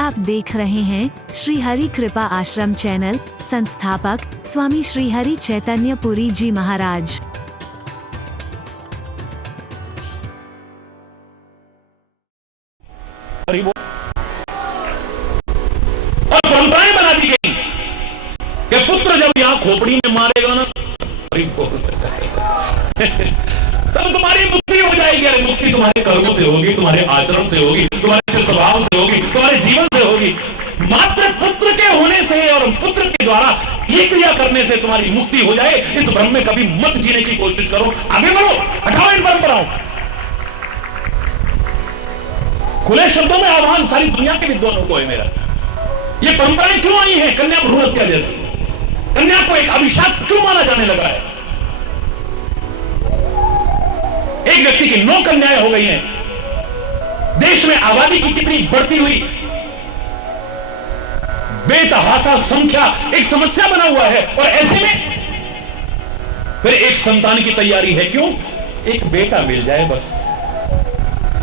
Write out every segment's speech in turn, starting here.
आप देख रहे हैं श्री हरि कृपा आश्रम चैनल। संस्थापक स्वामी श्री हरि चैतन्य पुरी जी महाराज। और परंपराएं बना दी गई कि पुत्र जब यहां खोपड़ी में मारेगा ना, तब तुम्हारी मुक्ति हो जाएगी। अरे मुक्ति तुम्हारे कर्मों से होगी, तुम्हारे आचरण से होगी, तुम्हारे अच्छे स्वभाव से होगी, तुम्हारे जीवन से होगी। मात्र पुत्र के होने से और पुत्र के द्वारा ये क्रिया करने से तुम्हारी मुक्ति हो जाए, इस भ्रम में कभी मत जीने की कोशिश करो। आगे बढ़ो, हटाओ इन परंपराओं। खुले शब्दों में आह्वान सारी दुनिया के विद्वानों को है मेरा। ये परंपराएं क्यों आई हैं? कन्या भ्रूण हत्या जैसी कन्या को एक अभिशाप क्यों माना जाने लगा है? एक व्यक्ति की 9 कन्याएं हो गई हैं। देश में आबादी की कितनी बढ़ती हुई बेतहासा संख्या एक समस्या बना हुआ है, और ऐसे में फिर एक संतान की तैयारी है। क्यों? एक बेटा मिल जाए बस।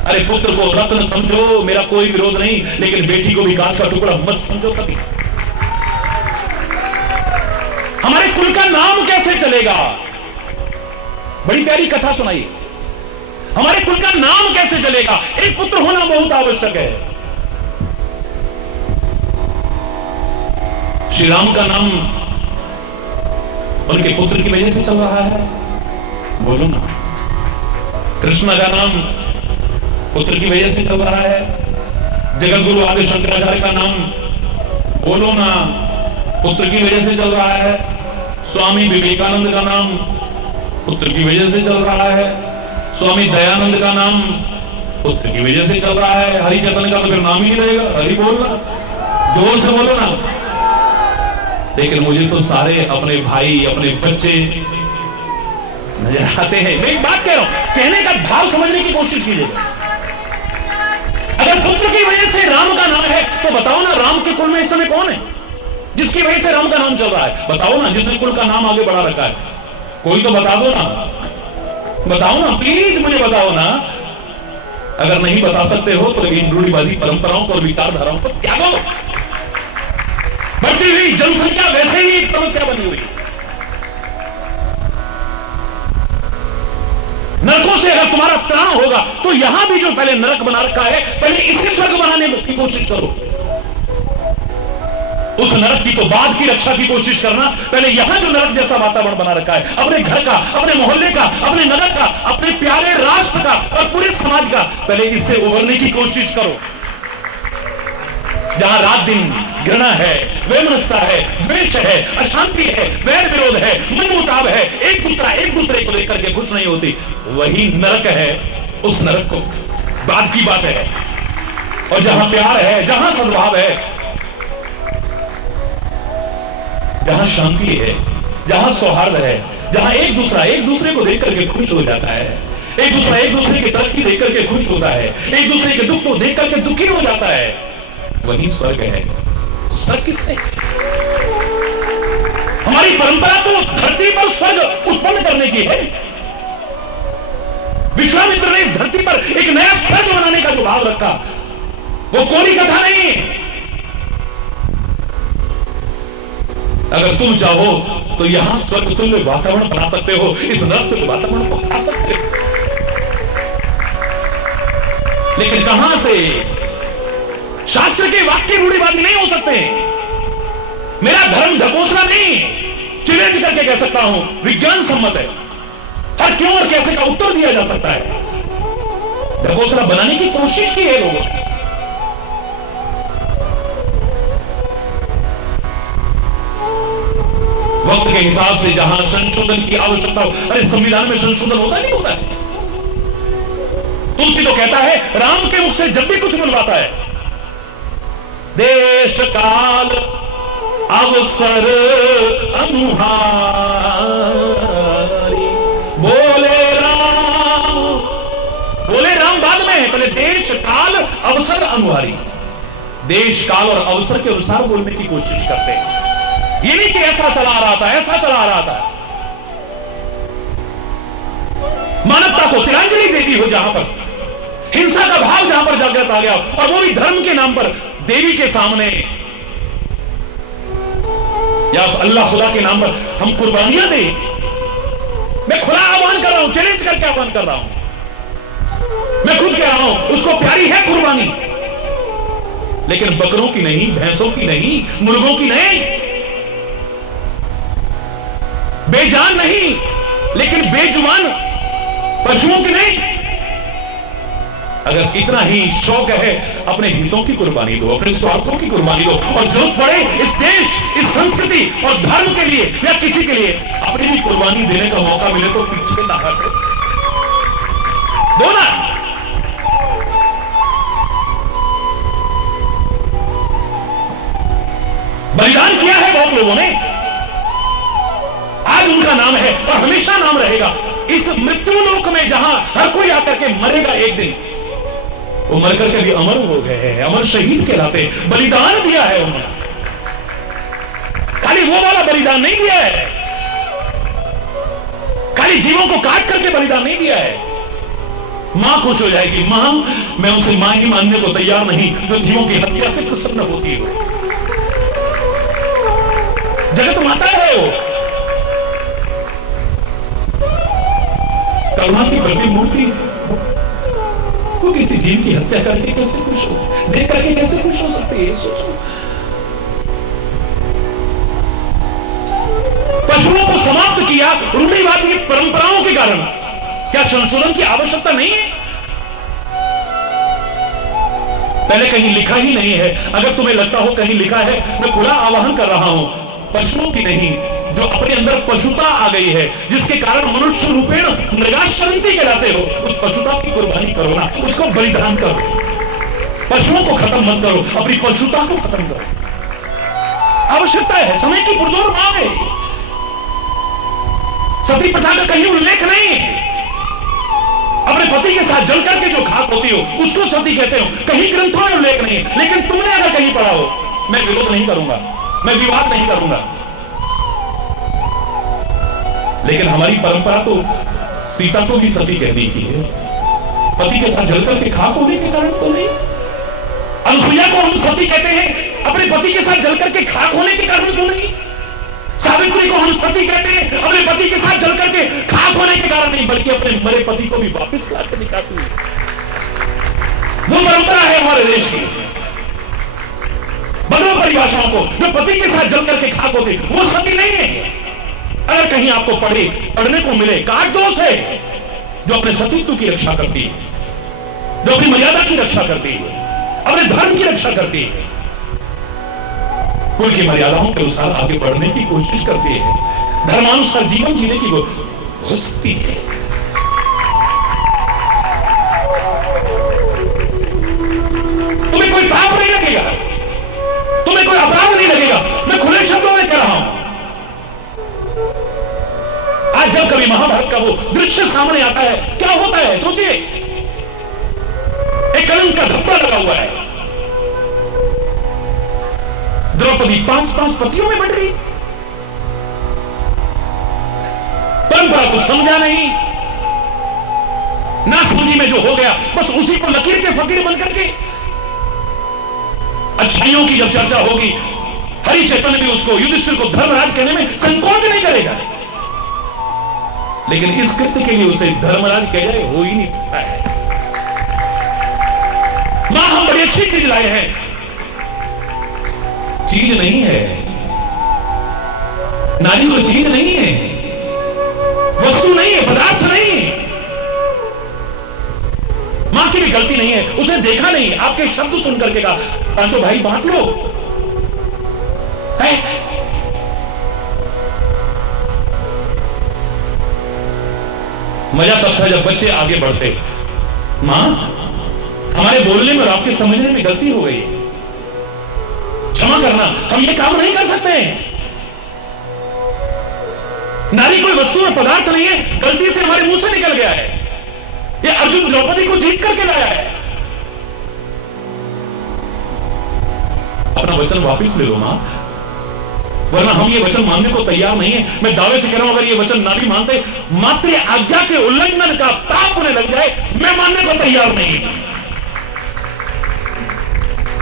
अरे पुत्र को रत्न समझो, मेरा कोई विरोध नहीं, लेकिन बेटी को भी कांच का टुकड़ा मत समझो कभी। हमारे कुल का नाम कैसे चलेगा? बड़ी प्यारी कथा सुनाई। हमारे कुल का नाम कैसे चलेगा? एक पुत्र होना बहुत आवश्यक है। श्री राम का नाम उनके पुत्र की वजह से चल रहा है, बोलो ना। कृष्ण का नाम पुत्र की वजह से चल रहा है। जगत गुरु आदि शंकराचार्य का नाम बोलो ना, पुत्र की वजह से चल रहा है। स्वामी विवेकानंद का नाम पुत्र की वजह से चल रहा है। स्वामी दयानंद का नाम पुत्र की वजह से चल रहा है। हरि चैतन्य का तो फिर नाम ही नहीं रहेगा। हरि बोलना, जोर से बोलो ना। लेकिन मुझे तो सारे अपने भाई, अपने बच्चे नजर आते हैं। मैं एक बात कह रहा हूं, कहने का भाव समझने की कोशिश कीजिएगा। अगर पुत्र की वजह से राम का नाम है, तो बताओ ना, राम के कुल में इस समय कौन है जिसकी वजह से राम का नाम चल रहा है? बताओ ना, जिसने कुल का नाम आगे बढ़ा रखा है। कोई तो बता दो ना, बताओ ना, प्लीज मुझे बताओ ना। अगर नहीं बता सकते हो तो इन रूढ़िवादी परंपराओं और विचारधाराओं पर त्यागो। बढ़ती हुई जनसंख्या वैसे ही एक समस्या बनी हुई। नरकों से अगर तुम्हारा त्राण होगा तो यहां भी जो पहले नरक बना रखा है, पहले इसके स्वर्ग बनाने की कोशिश करो। उस नरक की तो बाद की रक्षा की कोशिश करना, पहले यहां जो नरक जैसा वातावरण बना रखा है, अपने घर का, अपने मोहल्ले का, अपने नगर का, अपने प्यारे राष्ट्र का और पूरे समाज का, पहले इससे उभरने की कोशिश करो। जहां रात दिन घृणा है, वैमनस्यता है, द्वेष है, अशांति है, वैर विरोध है, मनमुटाव है, एक दूसरे को लेकर के खुश नहीं होती, वही नरक है। उस नरक को बाद की बात है। और जहां प्यार है, जहां सद्भाव है, जहां शांति है, जहां सौहार्द है, जहां एक दूसरे को देख करके खुश हो जाता है, एक दूसरे की तरक्की देख करके खुश होता है, एक दूसरे के दुख को देख करके दुखी हो जाता है, वही स्वर्ग है। स्वर्ग किसने? हमारी परंपरा तो धरती पर स्वर्ग उत्पन्न करने की है। विश्वामित्र ने इस धरती पर एक नया स्वर्ग बनाने का जो भाव रखा, वो कोरी कथा नहीं। अगर तुम चाहो तो यहां स्वर्ग तुल्य वातावरण बना सकते हो, इस नरक तुल्य वातावरण को हटा सकते हो। लेकिन कहां से? शास्त्र के वाक्य रूढ़िवादी नहीं हो सकते। मेरा धर्म ढकोसला नहीं, चिरंत करके कह सकता हूं, विज्ञान सम्मत है। हर क्यों और कैसे का उत्तर दिया जा सकता है। ढकोसला बनाने की कोशिश की है लोगों ने। वक्त के हिसाब से जहां संशोधन की आवश्यकता हो, अरे संविधान में संशोधन होता नहीं होता है? तुलसी तो कहता है, राम के मुख से जब भी कुछ बुलवाता है, देश काल अवसर अनुहारी, बोले राम बाद में है, पहले देश काल अवसर अनुहारी। देश काल और अवसर के अनुसार बोलने की कोशिश करते हैं। ये नहीं कि ऐसा चला आ रहा था, ऐसा चला आ रहा था। मानवता को तिलांजलि दे दी हो जहां पर, हिंसा का भाव जहां पर जागृत आ गया, और वो भी धर्म के नाम पर, देवी के सामने या अल्लाह खुदा के नाम पर हम कुर्बानियां दें। मैं खुला आह्वान कर रहा हूं, चैलेंज करके आह्वान कर रहा हूं। मैं खुद कह रहा हूं उसको प्यारी है कुर्बानी, लेकिन बकरों की नहीं, भैंसों की नहीं, मुर्गों की नहीं, बेजान नहीं लेकिन बेजुबान पशुओं की नहीं। अगर इतना ही शौक है, अपने हितों की कुर्बानी दो, अपने स्वार्थों की कुर्बानी दो, और जो पड़े इस देश, इस संस्कृति और धर्म के लिए या किसी के लिए अपनी भी कुर्बानी देने का मौका मिले तो पीछे ना हटे, दो ना। बलिदान किया है बहुत लोगों ने, आज उनका नाम है और हमेशा नाम रहेगा। इस मृत्यु लोक में जहां हर कोई आकर के मरेगा एक दिन, वो मरकर के भी अमर हो गए हैं, अमर शहीद कहलाते, बलिदान दिया है उन्होंने। खाली वो वाला बलिदान नहीं दिया है, खाली जीवों को काट करके बलिदान नहीं दिया है। मां खुश हो जाएगी, मां मैं उसे मां ही मानने को तैयार नहीं जो जीवों की हत्या से प्रसन्न होती है। जगत माता है वो, करुणा की प्रतिमूर्ति। वो किसी जीव की हत्या करके कैसे खुश हो, देख करके कैसे खुश हो सकती है, सोचो। पशुओं को समाप्त किया रूढ़िवाद की परंपराओं के कारण। क्या संशोधन की आवश्यकता नहीं है? पहले कहीं लिखा ही नहीं है। अगर तुम्हें लगता हो कहीं लिखा है, मैं खुला आह्वान कर रहा हूं, पशुओं की नहीं, जो अपने अंदर पशुता आ गई है, जिसके कारण मनुष्य रूपेण मृगाश्चरन्ति कहलाते हो, उस पशुता की कुर्बानी करो ना, उसको बलिदान करो। पशुओं को खत्म मत करो, अपनी पशुता को खत्म करो। आवश्यकता है, समय की पुरजोर मांग है। सती प्रथा का कहीं उल्लेख नहीं है। अपने पति के साथ जल करके जो खाक होती हो उसको सती कहते हो, कहीं ग्रंथों में उल्लेख नहीं है। लेकिन तुमने अगर कहीं पढ़ा हो, मैं विरोध नहीं करूंगा, मैं विवाद नहीं करूंगा, लेकिन हमारी परंपरा तो सीता को भी सती कहने की है। पति के साथ जलकर के खाक होने के कारण तो नहीं। अनुसुईया को हम सती कहते हैं अपने पति के साथ जलकर के खाक होने के कारण क्यों नहीं? सावित्री को हम सती कहते हैं अपने पति के साथ जलकर के खाक होने के कारण नहीं, बल्कि अपने मरे पति को भी वापस लाकर दिखाती है। वो परंपरा है हमारे देश की। बदलो परिभाषाओं को, जो पति के साथ जलकर के खाक होते वो सती नहीं है। अगर कहीं आपको पढ़ने को मिले, काट दोष है जो अपने सतीत्व की रक्षा करती है, जो अपनी मर्यादा की रक्षा करती है, अपने धर्म की रक्षा करती है, कुल की मर्यादाओं के अनुसार आगे बढ़ने की कोशिश करती है, धर्मानुसार जीवन जीने की हो सकती है। तुम्हें कोई पाप नहीं लगेगा, तुम्हें कोई अपराध नहीं लगेगा। मैं खुले शब्दों में कह रहा हूं। आज जब कभी महाभारत का वो दृश्य सामने आता है, क्या होता है सोचिए। एक कलंक का धब्बा लगा हुआ है, द्रौपदी 5-5 पतियों में बट गई। परंपरा को समझा नहीं, ना समझी में जो हो गया बस उसी को लकीर के फकीर बनकर के। अच्छाइयों की जब चर्चा होगी, हरि चैतन्य भी उसको, युधिष्ठिर को धर्मराज कहने में संकोच नहीं करेगा, लेकिन इस कृत्य के लिए उसे धर्मराज कह जाए हो ही नहीं सकता है। मां हम बड़ी अच्छी चीज लाए हैं, चीज नहीं है, नारी को चीज नहीं है, वस्तु नहीं है, पदार्थ नहीं है। मां की भी गलती नहीं है, उसने देखा नहीं, आपके शब्द सुन करके कहा पांचों भाई बांट लो। मजा तब था जब बच्चे आगे बढ़ते, मां हमारे बोलने में और आपके समझने में गलती हो गई, क्षमा करना, हम ये काम नहीं कर सकते। नारी कोई वस्तु और पदार्थ नहीं है, गलती से हमारे मुंह से निकल गया है। ये अर्जुन द्रौपदी को जीत करके लाया है। अपना वचन वापस ले लो मां, वरना हम ये वचन मानने को तैयार नहीं है। मैं दावे से कह रहा हूं, अगर ये वचन ना भी मानते, मात्र आज्ञा के उल्लंघन का पाप उन्हें लग जाए, मैं मानने को तैयार नहीं।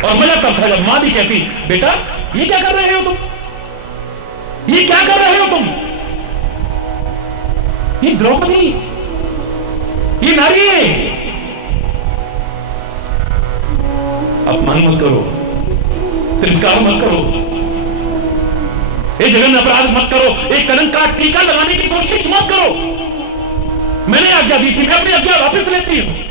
और मजा तब था जब मां भी कहती, बेटा ये क्या कर रहे हो तुम, ये क्या कर रहे हो तुम, ये द्रौपदी, ये नारी है, अपमान मत करो, तिरस्कार मत करो, एक जघन्य अपराध मत करो, एक कलंक का टीका लगाने की कोशिश मत करो। मैंने आज्ञा दी थी, मैं अपनी आज्ञा वापस लेती हूं।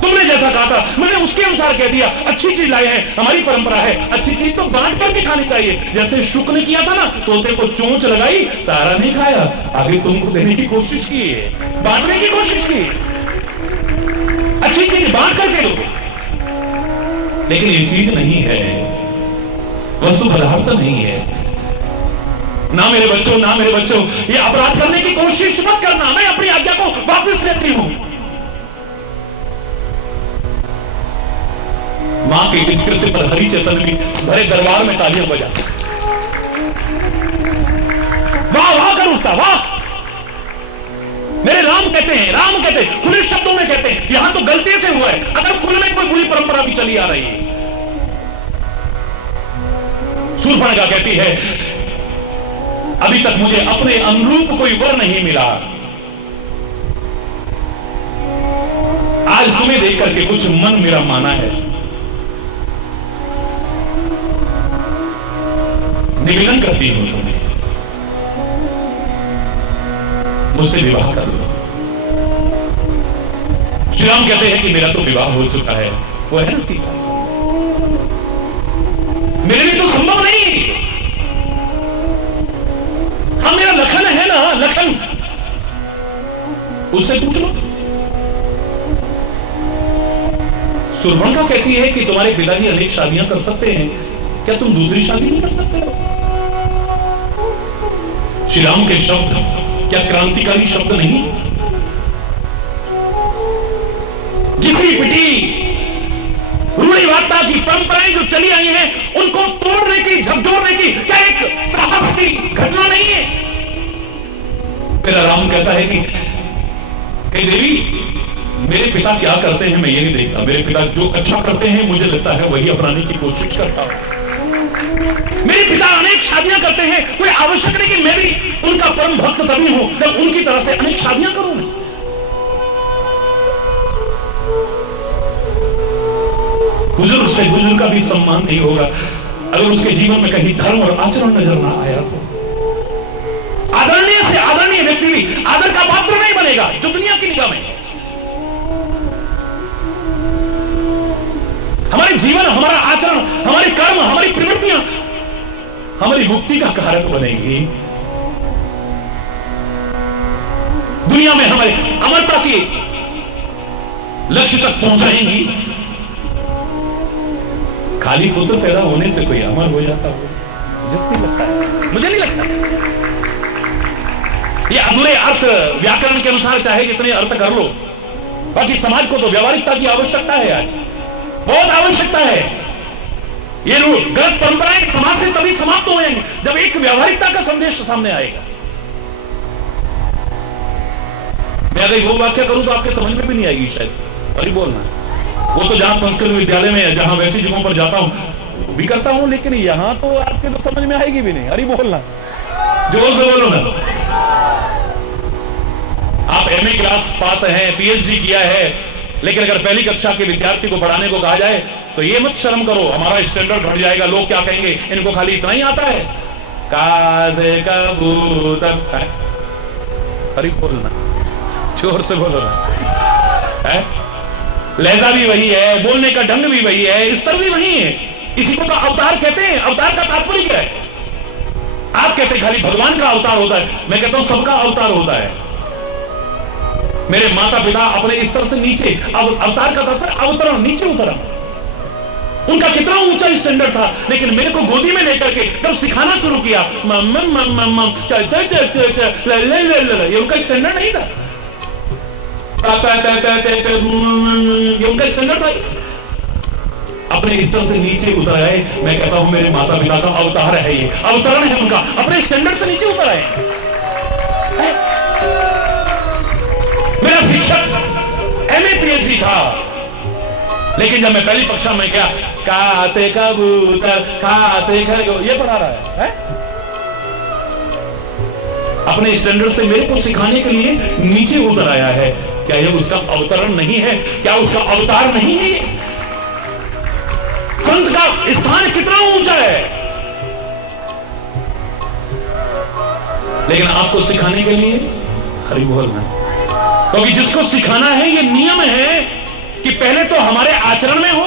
तुमने जैसा कहा था मैंने उसके अनुसार कह दिया। अच्छी चीज लाए हैं, हमारी परंपरा है, अच्छी चीज तो बांट करके खानी चाहिए। जैसे शुक ने किया था ना, तोते को चोंच लगाई, सारा नहीं खाया, आगे तुमको देने की कोशिश की, बांटने की कोशिश की। अच्छी चीज बांट करके दो, लेकिन ये चीज नहीं है, वस्तु पदार्थ नहीं है। ना मेरे बच्चों, ना मेरे बच्चों, ये अपराध करने की कोशिश मत करना। मैं अपनी आज्ञा को वापस लेती हूं। मां के इस कृत्य पर हरि चैतन्य भी भरे दरबार में तालियां बजाते, वाह वाह कर उठता, वाह मेरे राम कहते हैं, राम कहते हैं, खुले शब्दों में कहते हैं। यहां तो गलती से हुआ है, अगर कुल में कोई बुरी परंपरा भी चली आ रही है। शूर्पणखा कहती है, अभी तक मुझे अपने अनुरूप कोई वर नहीं मिला, आज तुम्हें देख करके कुछ मन मेरा माना है, निवेदन करती हूं तुम्हें, मुझसे विवाह कर लो। श्री राम कहते हैं कि मेरा तो विवाह हो चुका है, वो है ना सीता, मेरे लिए तो संभव नहीं। हाँ मेरा लखन है ना, लखन, उससे पूछ लो। शूर्पणखा कहती है कि तुम्हारे पिताजी अनेक शादियां कर सकते हैं, क्या तुम दूसरी शादी नहीं कर सकते हो? श्री राम के शब्द क्या क्रांतिकारी शब्द नहीं? घिसी पिटी रूढ़िवादिता की परंपराएं जो चली आई हैं, उनको तोड़ने की, झकझोरने की क्या एक साहस की घटना नहीं है? मेरा राम कहता है कि देवी, मेरे पिता क्या करते हैं मैं ये नहीं देखता, मेरे पिता जो अच्छा करते हैं मुझे लगता है वही अपनाने की कोशिश करता हूं। मेरे पिता अनेक शादियां करते हैं, कोई आवश्यक नहीं कि मैं भी उनका परम भक्त तभी हूं जब उनकी तरह से अनेक शादियां करूं। बुजुर्ग से बुजुर्ग का भी सम्मान नहीं होगा अगर उसके जीवन में कहीं धर्म और आचरण नजर ना आया तो। आदरणीय से आदरणीय व्यक्ति भी आदर का पात्र नहीं बनेगा जो दुनिया की निगाह में है। हमारे जीवन, हमारा आचरण, हमारे कर्म, हमारी प्रवृत्तियां हमारी मुक्ति का कारक बनेगी, दुनिया में हमारे अमरता के लक्ष्य तक पहुंचाएंगी। खाली पुत्र पैदा होने से कोई अमर हो जाता हो, मुझे नहीं लगता है, मुझे नहीं लगता। ये अधूरे अर्थ व्याकरण के अनुसार चाहे जितने अर्थ कर लो, बाकी समाज को तो व्यावहारिकता की आवश्यकता है, आज बहुत आवश्यकता है। ये गलत परंपराएं समाज से तभी समाप्त हो जाएंगे जब एक व्यावहारिकता का संदेश सामने आएगा। मैं अगर वो वाक्य करूं तो आपके समझ में भी नहीं आएगी शायद, और ही बोलना। वो तो जहां संस्कृत विद्यालय में, जहां वैसी जगहों पर जाता हूं भी करता हूं, लेकिन यहां तो आपके तो समझ में आएगी भी नहीं। अरे बोलना, जोर से बोलो ना। आप एमए क्लास पास हैं, पीएचडी किया है, लेकिन अगर पहली कक्षा के विद्यार्थी को पढ़ाने को कहा जाए तो ये मत शर्म करो, हमारा स्टैंडर्ड घट जाएगा, लोग क्या कहेंगे, इनको खाली इतना ही आता है, का से कबूतर। अरे बोलना, जोर से बोलो ना। है लहजा भी वही है, बोलने का ढंग भी वही है, स्तर भी वही है। इसी को का अवतार कहते हैं। अवतार का तात्पर्य क्या है? आप कहते हैं खाली भगवान का अवतार होता है, मैं कहता हूं सबका अवतार होता है। मेरे माता पिता अपने स्तर से नीचे, अब अवतार का तात्पर्य अवतरण, नीचे उतरा। उनका कितना ऊंचा स्टैंडर्ड था, लेकिन मेरे को गोदी में लेकर के जब सिखाना शुरू किया, ये उनका स्टैंडर्ड नहीं था, ये उनका स्टैंडर्ड था। अपने स्तर से नीचे उतर आए। मैं कहता हूं मेरे माता पिता का अवतार है, ये अवतरण है उनका, अपने स्टैंडर्ड से नीचे उतर आए। मेरा शिक्षक एमए पीएचडी था, लेकिन जब मैं पहली कक्षा में क्या का से कबूतर खा से खरगोश ये पढ़ा रहा है? अपने स्टैंडर्ड से मेरे को सिखाने के लिए नीचे उतर आया है। क्या ये उसका अवतरण नहीं है? क्या उसका अवतार नहीं है? संत का स्थान कितना ऊंचा है, लेकिन आपको सिखाने के लिए हरि बोल है। क्योंकि जिसको सिखाना है ये नियम है कि पहले तो हमारे आचरण में हो,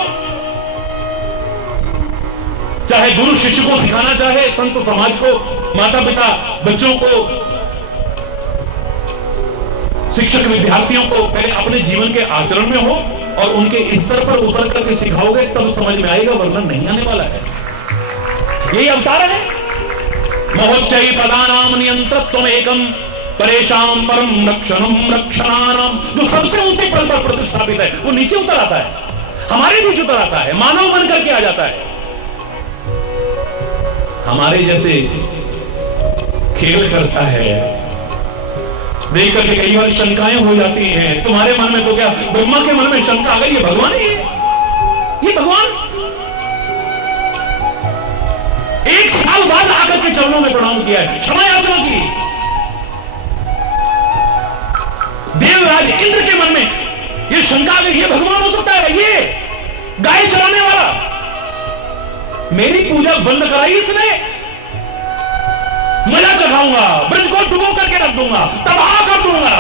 चाहे गुरु शिष्य को सिखाना, चाहे संत समाज को, माता पिता बच्चों को, शिक्षक विद्यार्थियों को, पहले अपने जीवन के आचरण में हो और उनके स्तर पर उतर करके सिखाओगे तब समझ में आएगा, वरना नहीं आने वाला है। यही अवतार है। महोच्चय पदानाम नियंत्रत्वम एकम परेशान परम रक्षणम रक्षणानाम। जो सबसे ऊंचे पद पर प्रतिष्ठापित है वो नीचे उतर आता है, हमारे बीच उतर आता है, मानव बन करके आ जाता है। हमारे जैसे खेल करता है, देख करके कई बार शंकाएं हो जाती हैं। तुम्हारे मन में तो क्या, ब्रह्मा के मन में शंका आ गई, ये भगवान है, ये भगवान। एक साल बाद आकर के चरणों में प्रणाम किया है, क्षमा याचना की। देवराज इंद्र के मन में ये शंका आ गई, ये भगवान हो सकता है, ये गाय चराने वाला, मेरी पूजा बंद कराई इसने, मजा चखाऊंगा, ब्रज को डुबो करके रख दूंगा, तबाह कर दूंगा।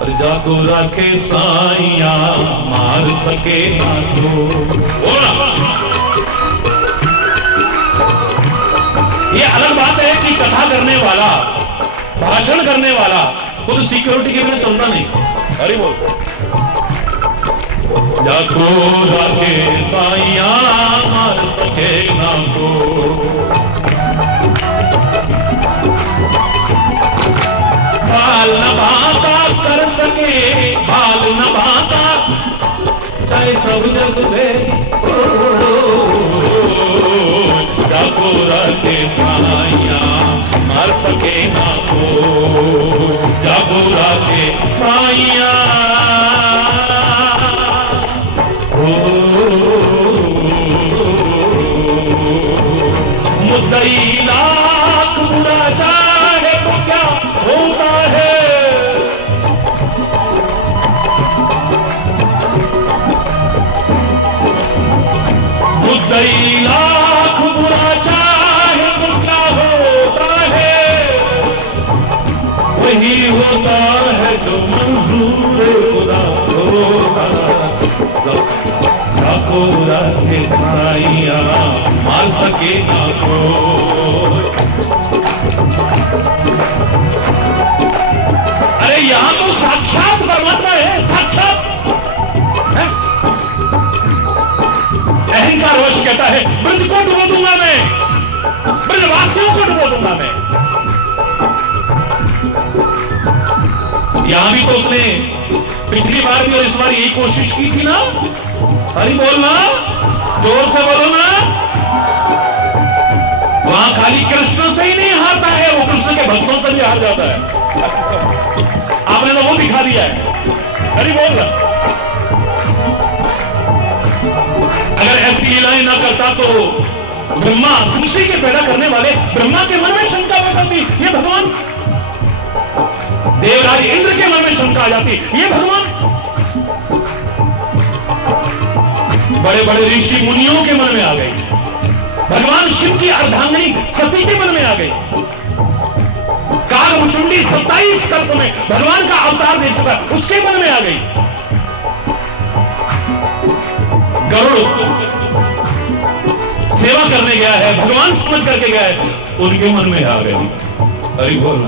पर जाको रखे साइया मार सके ना तो। ये अलग बात है कि कथा करने वाला, भाषण करने वाला खुद तो सिक्योरिटी के बिना चलता नहीं। अरे बोल, जाको रखे साइया मार सके ना तो। बाल न बाता कर सके, बाल न बाता चाहे सब जग दे, जाको रखे साइया मार सके ना को, जाको रखे साइया मुद्दई लाख बुरा चाहे तो क्या होता है, मुद्दई लाख बुरा चाहे तो क्या होता है, वही होता है जो मंजूर खुदा होता। जाको रखे साइया मार सके ना कोई। अरे यहां तो साक्षात परमात्मा है, साक्षात है? अहंकारवश कहता है ब्रज को डुबो दूंगा मैं, ब्रजवासियों को डुबो दूंगा मैं। यहां भी तो उसने पिछली बार भी और इस बार यही कोशिश की थी ना। हरि बोलना, जोर से बोलो ना। वहां खाली कृष्ण से ही नहीं हारता है, वो कृष्ण के भक्तों से भी हार जाता है। आपने तो वो दिखा दिया है। हरि बोलना। अगर ऐसी लीलाएं ना करता तो ब्रह्मा, सृष्टि के पैदा करने वाले ब्रह्मा के मन में शंका बताती, ये भगवान। देवराज इंद्र के मन में शंका आ जाती, ये भगवान। बड़े बड़े ऋषि मुनियों के मन में आ गई, भगवान शिव की अर्धांगिनी सती के मन में आ गई। कालभुषुंडी 27 कल्प में भगवान का अवतार दे चुका, उसके मन में आ गई। गरुड़ सेवा करने गया है, भगवान समझ करके गया है, उनके मन में आ गई। हरि बोल।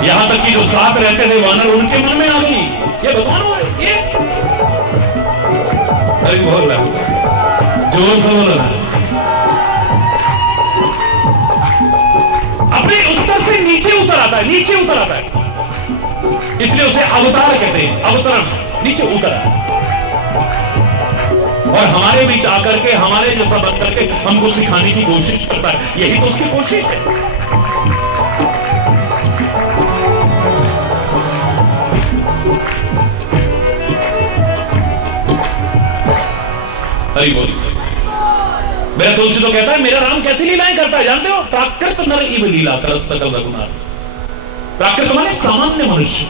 यहां तक कि जो साथ रहते थे वानर, उनके मन में आ गई, ये भगवान हो गए, ये। हरि बोल रहा है, जोर से बोल रहा है। अपने स्तर से नीचे उतर आता है, नीचे उतर आता है, इसलिए उसे अवतार कहते हैं, अवतरण, नीचे उतर आता है। और हमारे बीच आकर के, हमारे जैसा बन करके हमको सिखाने की कोशिश करता है, यही तो उसकी कोशिश है। हरि बोल। मेरा तुलसी तो कहता है मेरा राम कैसी लीलाएं करता है जानते हो? प्राकृत नर इव लीला करत सकल रघुनाथ। प्राकृत माने सामान्य मनुष्य,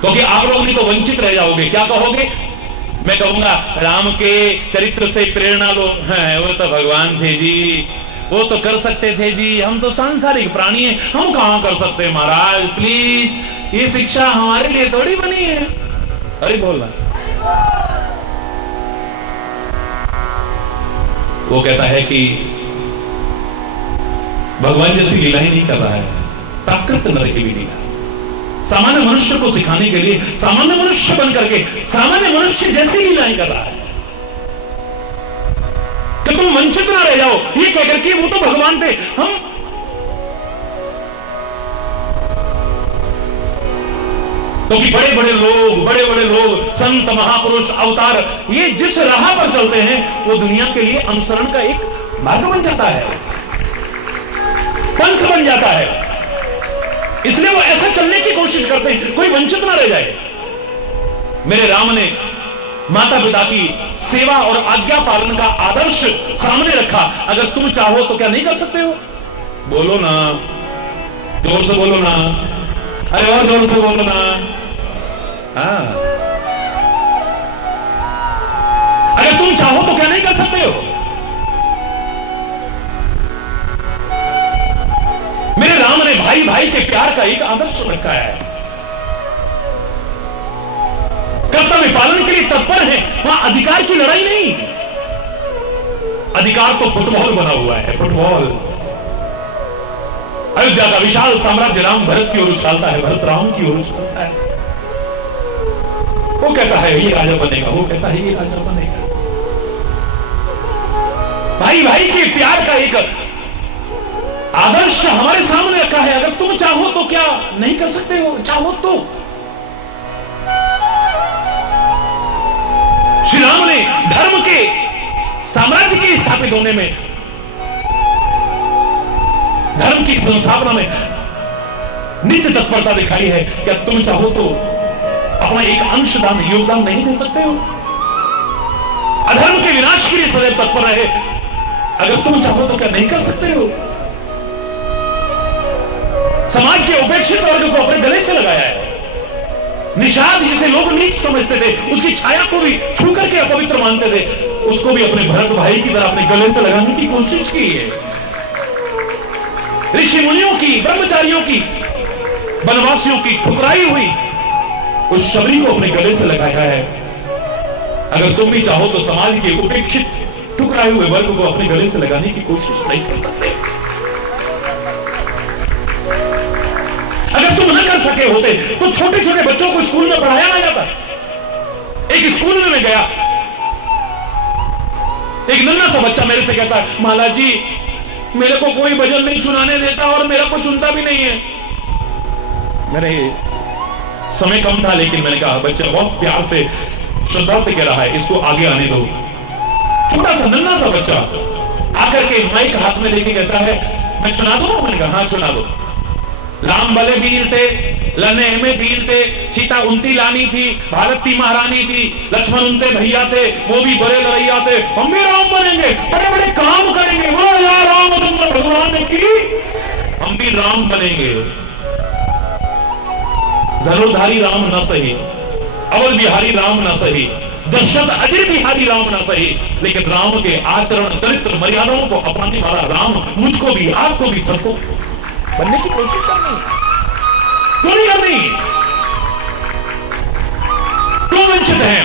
क्योंकि आप लोग नहीं तो वंचित रह जाओगे। क्या कहोगे? मैं कहूंगा राम के चरित्र से प्रेरणा लो। वो तो भगवान थे जी, वो तो कर सकते थे जी, हम तो सांसारिक प्राणी हैं, हम कहां कर सकते हैं महाराज, प्लीज ये शिक्षा हमारे लिए थोड़ी बनी है। अरे बोल रहा, वो कहता है कि भगवान जैसी लीलाएं नहीं कर रहा है, प्राकृत नर की भी लीला सामान्य मनुष्य को सिखाने के लिए, सामान्य मनुष्य बन करके सामान्य मनुष्य जैसी लीलाएं कर रहा है कि तुम वंचित ना रह जाओ, ये कहकर के वो तो भगवान थे, हम क्योंकि बड़े बड़े लोग संत महापुरुष अवतार ये जिस राह पर चलते हैं वो दुनिया के लिए अनुसरण का एक मार्ग बन जाता है, पंथ बन जाता है, इसलिए वो ऐसा चलने की कोशिश करते हैं कोई वंचित ना रह जाए। मेरे राम ने माता पिता की सेवा और आज्ञा पालन का आदर्श सामने रखा। अगर तुम चाहो तो क्या नहीं कर सकते हो? बोलो ना, जोर से बोलो ना, अरे और जोर से बोलो ना। हाँ, अगर तुम चाहो तो क्या नहीं कर सकते हो? मेरे राम ने भाई भाई के प्यार का एक आदर्श रखा है, कर्तव्य पालन के लिए तत्पर है, वहां अधिकार की लड़ाई नहीं। अधिकार तो फुटबॉल बना हुआ है, फुटबॉल। अयोध्या का विशाल साम्राज्य राम भरत की ओर उछालता है, भरत राम की ओर उछालता है। वो कहता है ये राजा बनेगा, वो कहता है ये राजा बनेगा। भाई भाई के प्यार का एक आदर्श हमारे सामने रखा है। अगर तुम चाहो तो क्या नहीं कर सकते हो? चाहो तो। श्री राम ने धर्म के साम्राज्य के स्थापित होने में, धर्म की संस्थापना में नित्य तत्परता दिखाई है। क्या तुम चाहो तो अपना एक अंशदान योगदान नहीं दे सकते हो? अधर्म के विनाश के लिए सदैव तत्पर रहे, अगर तुम चाहो तो क्या नहीं कर सकते हो? समाज के उपेक्षित वर्ग को अपने गले से लगाया है। निषाद जिसे लोग नीच समझते थे, उसकी छाया को भी छू करके अपवित्र मानते थे, उसको भी अपने भरत भाई की तरह अपने गले से लगाने की कोशिश की है। ऋषि मुनियों की, ब्रह्मचारियों की, वनवासियों की ठुकराई हुई उस शबरी को अपने गले से लगाया है। अगर तुम भी चाहो तो समाज के उपेक्षित ठुकराए हुए वर्ग को अपने गले से लगाने की कोशिश नहीं कर सकते। अगर तुम न कर सके होते तो छोटे छोटे बच्चों को स्कूल में पढ़ाया ना जाता। एक स्कूल में मैं गया, एक नन्हा सा बच्चा मेरे से कहता है, माला जी मेरे को कोई भजन नहीं सुनाने देता और मेरा को चुनता भी नहीं है। मेरे समय कम था, लेकिन मैंने कहा बच्चा बहुत प्यार से श्रद्धा से कह रहा है, इसको आगे आने दो। छोटा सा नन्हा सा बच्चा आकर के माइक हाथ में लेके कहता है, मैं सुना दूं? मैंने कहा हाँ सुना दो। राम भले वीर थे, लने में दीर थे, सीता उनती लानी थी, भारत की महारानी थी, लक्ष्मण उनते भैया थे, वो भी बड़े लड़ैया थे, हम भी राम बनेंगे, बड़े बड़े काम करेंगे, बोलो यार रामचंद्र भगवान की, हम भी राम बनेंगे। धनुर्धारी राम न सही, अवध बिहारी राम न सही, दशरथ अजय बिहारी राम न सही, लेकिन राम के आचरण चरित्र मर्यादाओं को अपनाने वाला राम मुझको भी, आपको भी, सबको बनने की कोशिश करनी। क्यों नहीं करनी? क्यों वंचित हैं?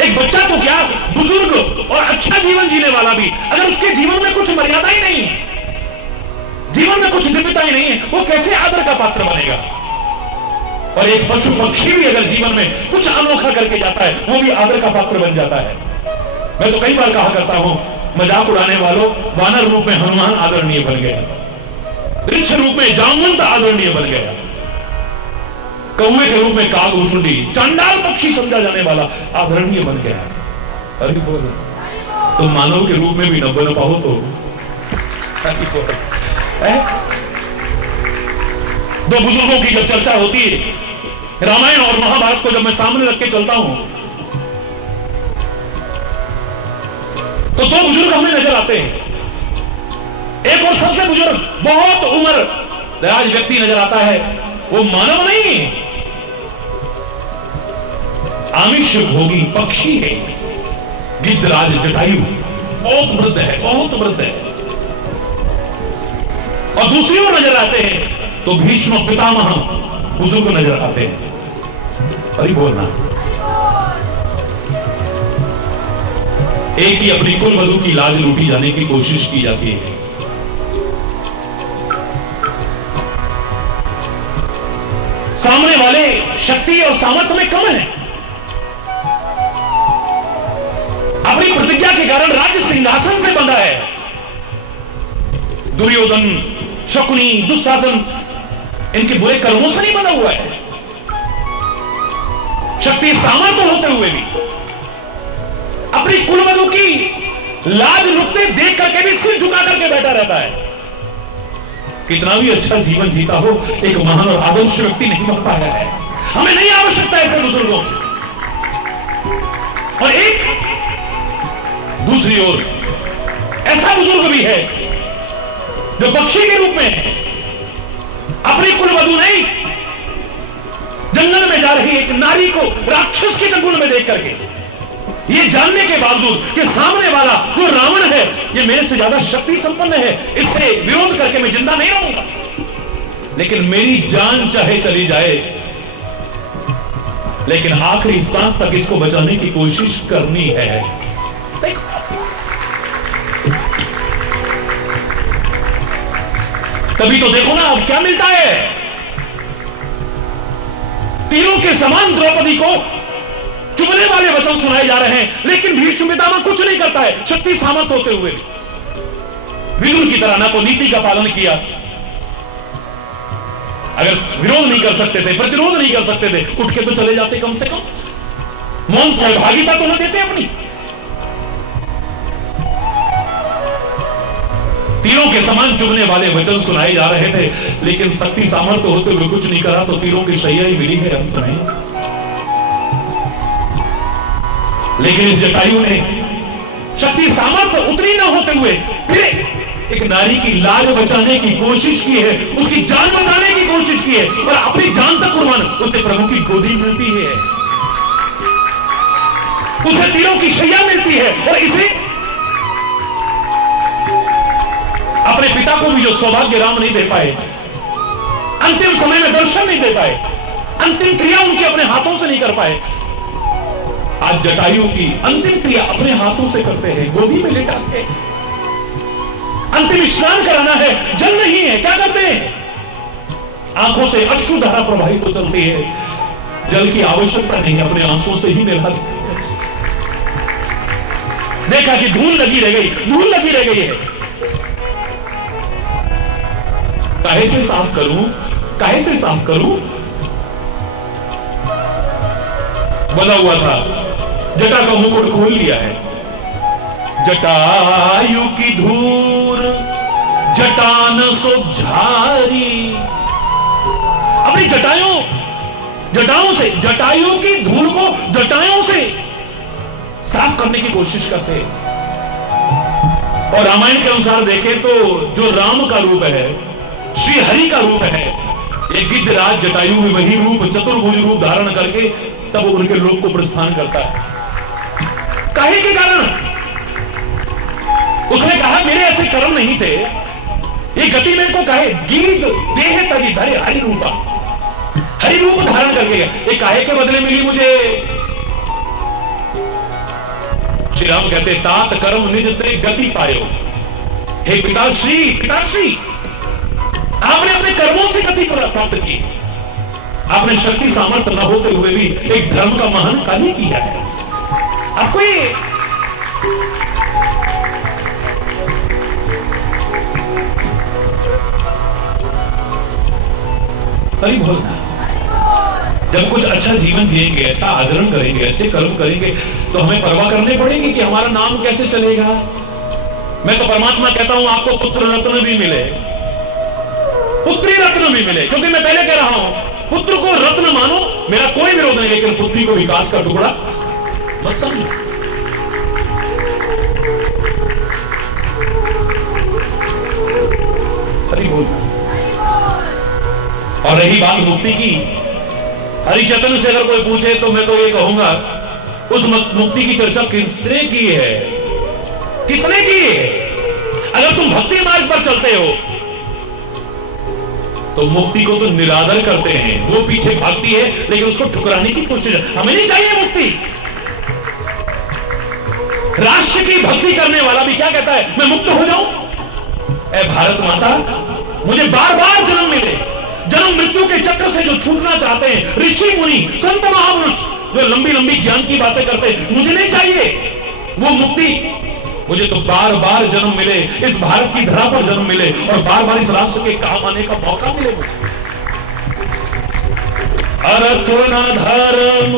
एक बच्चा तो क्या, बुजुर्ग और अच्छा जीवन जीने वाला भी, अगर उसके जीवन में कुछ मर्यादा ही नहीं, जीवन में कुछ दिव्यता ही नहीं है, वो कैसे आदर का पात्र बनेगा? और एक पशु पक्षी भी अगर जीवन में कुछ अनोखा करके जाता है, वो भी आदर का पात्र बन जाता है। मैं तो कई बार कहा करता हूं, मजाक उड़ाने वालों, वानर रूप में हनुमान आदरणीय बन गया, वृक्ष रूप में जामवंत आदरणीय बन गया, कौवे के रूप में कागभूषुंडी चांडाल पक्षी समझा जाने वाला आदरणीय बन गया। अरे बोलो, तुम मानव के रूप में भी न बन पाओ तो दो बुजुर्गों की जब चर्चा होती है, रामायण और महाभारत को जब मैं सामने रख के चलता हूं, तो दो बुजुर्ग हमें नजर आते हैं। एक और सबसे बुजुर्ग बहुत उम्र दराज व्यक्ति नजर आता है, वो मानव नहीं, आमिष भोगी पक्षी है, गिद्धराज जटायु, बहुत वृद्ध है, बहुत वृद्ध है। और दूसरी ओर नजर आते हैं तो भीष्म पितामह बुजुर्ग नजर आते हैं। अरे बोलना, एक ही अपनी कुल वधू की लाज लूटी जाने की कोशिश की जाती है। सामने वाले शक्ति और सामर्थ्य में कम है, अपनी प्रतिज्ञा के कारण राज्य सिंहासन से बंधा है। दुर्योधन, शकुनी, दुशासन इनके बुरे कर्मों से नहीं बंधा हुआ है। शक्ति सामर्थ्य होते हुए भी अपनी कुलवधू की लाज लुटते देख करके भी सिर झुका करके बैठा रहता है। कितना भी अच्छा जीवन जीता हो, एक महान और आदर्श व्यक्ति नहीं बन पाया है। हमें नहीं आवश्यकता ऐसे बुजुर्गों की। और एक दूसरी ओर ऐसा बुजुर्ग भी है जो पक्षी के रूप में है, अपनी कुलवधू नहीं, जंगल में जा रही एक नारी को राक्षस के चंगुल में देख करके, ये जानने के बावजूद कि सामने वाला जो रावण है ये मेरे से ज्यादा शक्ति संपन्न है, इससे विरोध करके मैं जिंदा नहीं रहूंगा, लेकिन मेरी जान चाहे चली जाए, लेकिन आखिरी सांस तक इसको बचाने की कोशिश करनी है। तभी तो देखो ना अब क्या मिलता है। तीरों के समान द्रौपदी को चुभने वाले वचन सुनाए जा रहे हैं, लेकिन भीष्म पितामह कुछ नहीं करता है, शक्ति सामर्थ होते हुए भी। विदुर की तरह ना को नीति का पालन किया, अगर विरोध नहीं कर सकते थे, प्रतिरोध नहीं कर सकते थे, उठ के तो चले जाते, कम से कम मौन सहभागिता तो न देते अपनी। तीरों के समान चुभने वाले वचन सुनाए जा रहे थे, लेकिन शक्ति सामर्थ्य होते हुए कुछ नहीं करा, तो तीरों की शैया ही मिली है, अंत नहीं। लेकिन इस जटायु ने शक्ति सामर्थ्य उतनी न होते हुए फिर एक नारी की लाज बचाने की कोशिश की है, उसकी जान बचाने की कोशिश की है, और अपनी जान तक कुर्बान, उसे प्रभु की गोदी मिलती है, उसे तीरों की शैया मिलती है, और इसे अपने पिता को भी जो सौभाग्य राम नहीं दे पाए, अंतिम समय में दर्शन नहीं दे पाए, अंतिम क्रिया उनके अपने हाथों से नहीं कर पाए, आज जटायु की अंतिम क्रिया अपने हाथों से करते हैं, गोदी में लेटाते हैं। अंतिम स्नान कराना है, जल नहीं है, क्या करते हैं? आंखों से अश्रु धारा प्रवाहित हो चलती है, जल की आवश्यकता नहीं, अपने आंसुओं से ही नहला देते हैं। देखा कि धूल लगी रह गई, धूल लगी रह गई है, काहे से साफ करूं, काहे से साफ करूं? बना हुआ था, जटा का मुकुट खोल लिया है, जटायु की धूर जटान सो झारी। अपनी जटाओं से, जटायु की धूल को जटाओं से साफ करने की कोशिश करते हैं। और रामायण के अनुसार देखें तो जो राम का रूप है, श्री हरि का रूप है, ये गिद्धराज जटायु में वही रूप, चतुर्भुज रूप धारण करके तब उनके लोक को प्रस्थान करता है। काहे के कारण? उसने कहा मेरे ऐसे कर्म नहीं थे, ये गति मेरे को कहे, गीत देह तरी धरे हरि रूपा, हरि रूप धारण करके ये काहे के बदले मिली मुझे? श्री राम कहते तात कर्म निज ते गति पायो। हे पिताश्री, पिताश्री, आपने अपने कर्मों से गति प्राप्त की, आपने शक्ति सामर्थ्य न होते हुए भी एक धर्म का महान कार्य किया है। आपको ये अरे बोलना, जब कुछ अच्छा जीवन जिएंगे, अच्छा आचरण करेंगे, अच्छे कर्म करेंगे, तो हमें परवाह करने पड़ेगी कि हमारा नाम कैसे चलेगा। मैं तो परमात्मा कहता हूं आपको पुत्र रत्न भी मिले, पुत्री रत्न भी मिले, क्योंकि मैं पहले कह रहा हूं पुत्र को रत्न मानो, मेरा कोई विरोध नहीं, लेकिन पुत्री को विकास का टुकड़ा मत समझो। हरि बोल। और रही बात मुक्ति की, हरिचैतन्य से अगर कोई पूछे तो मैं तो ये कहूंगा, उस मुक्ति की चर्चा किसने की है? किसने की है? अगर तुम भक्ति मार्ग पर चलते हो तो मुक्ति को तो निरादर करते हैं, वो पीछे भागती है, लेकिन उसको ठुकराने की कोशिश। हमें नहीं चाहिए मुक्ति। राष्ट्र की भक्ति करने वाला भी क्या कहता है, मैं मुक्त हो जाऊं। ऐ भारत माता, मुझे बार बार जन्म मिले, जन्म मृत्यु के चक्र से जो छूटना चाहते हैं ऋषि मुनि संत महापुरुष जो लंबी लंबी ज्ञान की बातें करते हैं, मुझे नहीं चाहिए वो मुक्ति। मुझे तो बार बार जन्म मिले, इस भारत की धरा पर जन्म मिले और बार बार इस राष्ट्र के काम आने का मौका मिले मुझे। अर्थ न धर्म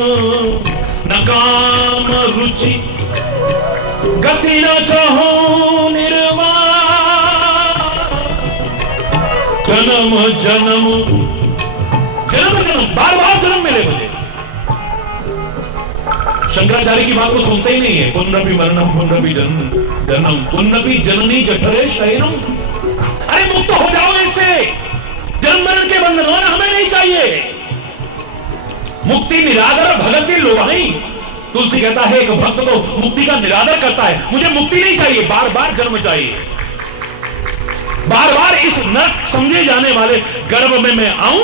न काम रुचि, गति न चाहो निर्वाण, जन्म जन्म जन्म जन्म बार बार जन्म मिले मुझे। शंकराचार्य की बात को सुनते ही नहीं है। पुनरपि मरणम पुनरपि जन्म पुनरपि जननी जठरे शयनम। अरे मुक्त हो जाओ इससे, जन्म मरण के बंधन हमें नहीं चाहिए। मुक्ति निरादर भगति लोभाई। तुलसी कहता है एक भक्त तो मुक्ति का निरादर करता है, मुझे मुक्ति नहीं चाहिए, बार बार जन्म चाहिए। बार बार इस नरक समझे जाने वाले गर्भ में मैं आऊं,